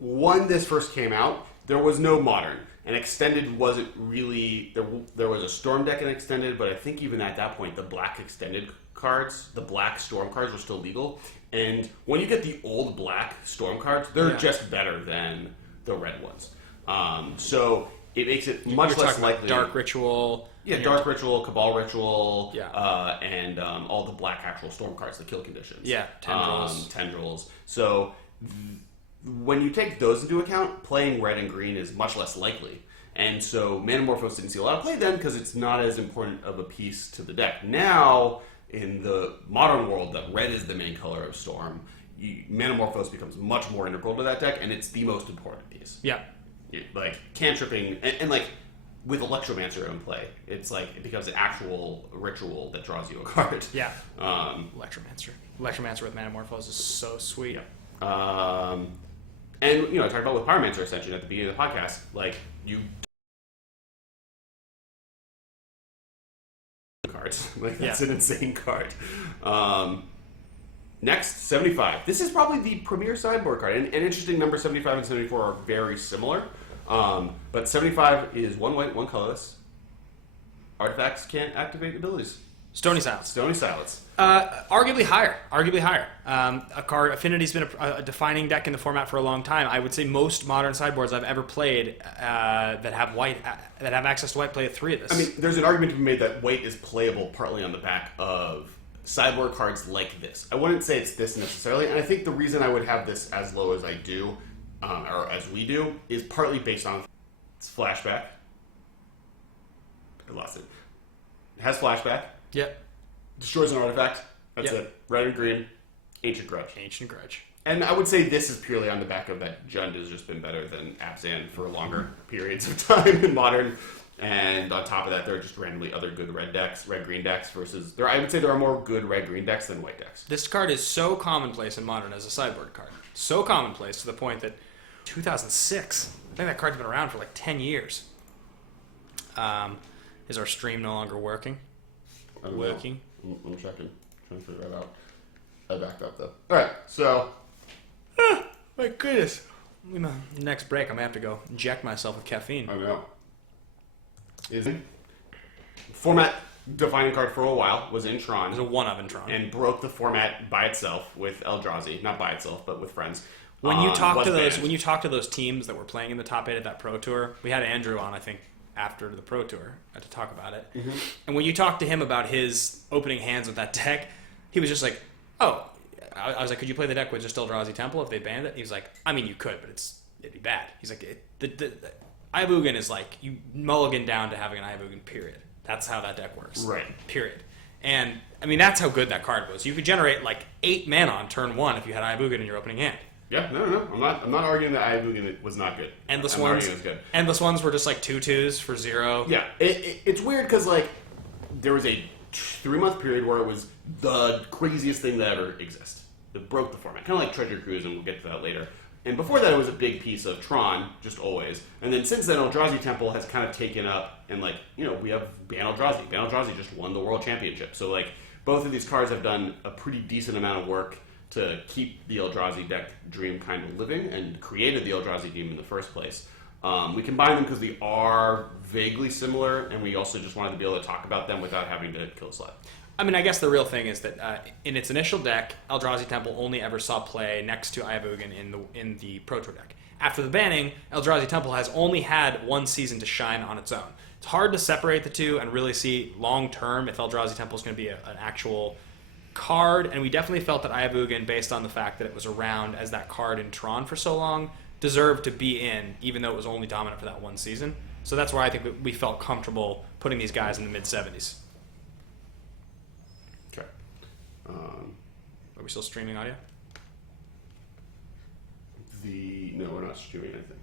when this first came out, there was no modern. And Extended wasn't really... There was a Storm deck in Extended, but I think even at that point, the black Extended cards, the black Storm cards were still legal. And when you get the old black Storm cards, they're just better than the red ones. So it makes it much less likely... Dark Ritual... Yeah, Dark Ritual, Cabal Ritual, Yeah. And all the black actual Storm cards, the kill conditions. Yeah, Tendrils. Tendrils. So when you take those into account, playing red and green is much less likely. And so Manamorphose didn't see a lot of play then because it's not as important of a piece to the deck. Now, in the modern world, that red is the main color of Storm, Manamorphose becomes much more integral to that deck, and it's the most important piece. Yeah. Like, cantripping, and like, with Electromancer in play, it's like, it becomes an actual ritual that draws you a card. Yeah. Electromancer with Manamorphose is so sweet. Yeah. And, I talked about with Pyromancer Ascension at the beginning of the podcast, like, you cards. Like, that's Yeah. an insane card. Next, 75. This is probably the premier sideboard card. And interesting, number 75 and 74 are very similar. But 75 is 1 white, 1 colorless. Artifacts can't activate abilities. Stony Silence. Stony Silence. Arguably higher. Affinity's been a defining deck in the format for a long time. I would say most modern sideboards I've ever played that have access to white play 3 of this. I mean, there's an argument to be made that white is playable partly on the back of sideboard cards like this. I wouldn't say it's this necessarily, and I think the reason I would have this as low as I do, or as we do, is partly based on its flashback. I lost it. It has flashback. Yep. Destroys an artifact. That's Yep. it. Red and green. Ancient Grudge. Ancient Grudge. And I would say this is purely on the back of that Jund has just been better than Abzan for longer periods of time in Modern. And on top of that, there are just randomly other good red-green decks versus... I would say there are more good red-green decks than white decks. This card is so commonplace in Modern as a sideboard card. So commonplace to the point that 2006, I think that card's been around for like 10 years. Is our stream no longer working? I don't Working? know. I'm checking. Trying to figure that out. I backed up, though. All right, so... My goodness. Next break, I'm going to have to go inject myself with caffeine. I know. Is it? Format defining card for a while was in Tron. There's a one of in Tron. And broke the format by itself with Eldrazi. Not by itself, but with friends. When you talk was to those, banned. when you talk to those teams that were playing in the top 8 at that Pro Tour, we had Andrew on, I think, after the Pro Tour to talk about it. Mm-hmm. And when you talked to him about his opening hands with that deck, he was just like, "Oh," I was like, "Could you play the deck with just Eldrazi Temple if they banned it?" He was like, "I mean, you could, but it'd be bad." He's like, "The Ayabugan is like you mulligan down to having an Ayabugan. Period. That's how that deck works. Right. Period." And I mean, that's how good that card was. You could generate like 8 mana on turn 1 if you had Ayabugan in your opening hand. Yeah, no. I'm not arguing that Ayabugan was not good. Endless I'm ones. arguing it was good. Endless ones were just like 2/2s for 0. Yeah, it's weird because like there was a 3-month period where it was the craziest thing that ever exists. It broke the format, kind of like Treasure Cruise, and we'll get to that later. And before that, it was a big piece of Tron, just always. And then since then, Eldrazi Temple has kind of taken up, and like we have Ban Eldrazi. Ban Eldrazi just won the World Championship, so like both of these cards have done a pretty decent amount of work to keep the Eldrazi deck dream kind of living and created the Eldrazi team in the first place. We combine them because they are vaguely similar, and we also just wanted to be able to talk about them without having to kill a slot. I mean, I guess the real thing is that in its initial deck, Eldrazi Temple only ever saw play next to Ayabugan in the Pro Tour deck. After the banning, Eldrazi Temple has only had 1 season to shine on its own. It's hard to separate the two and really see long term if Eldrazi Temple is going to be an actual card, and we definitely felt that Ayabugan, based on the fact that it was around as that card in Tron for so long, deserved to be in, even though it was only dominant for that 1 season. So that's why I think we felt comfortable putting these guys in the mid-70s. Okay. Are we still streaming audio? No, we're not streaming anything.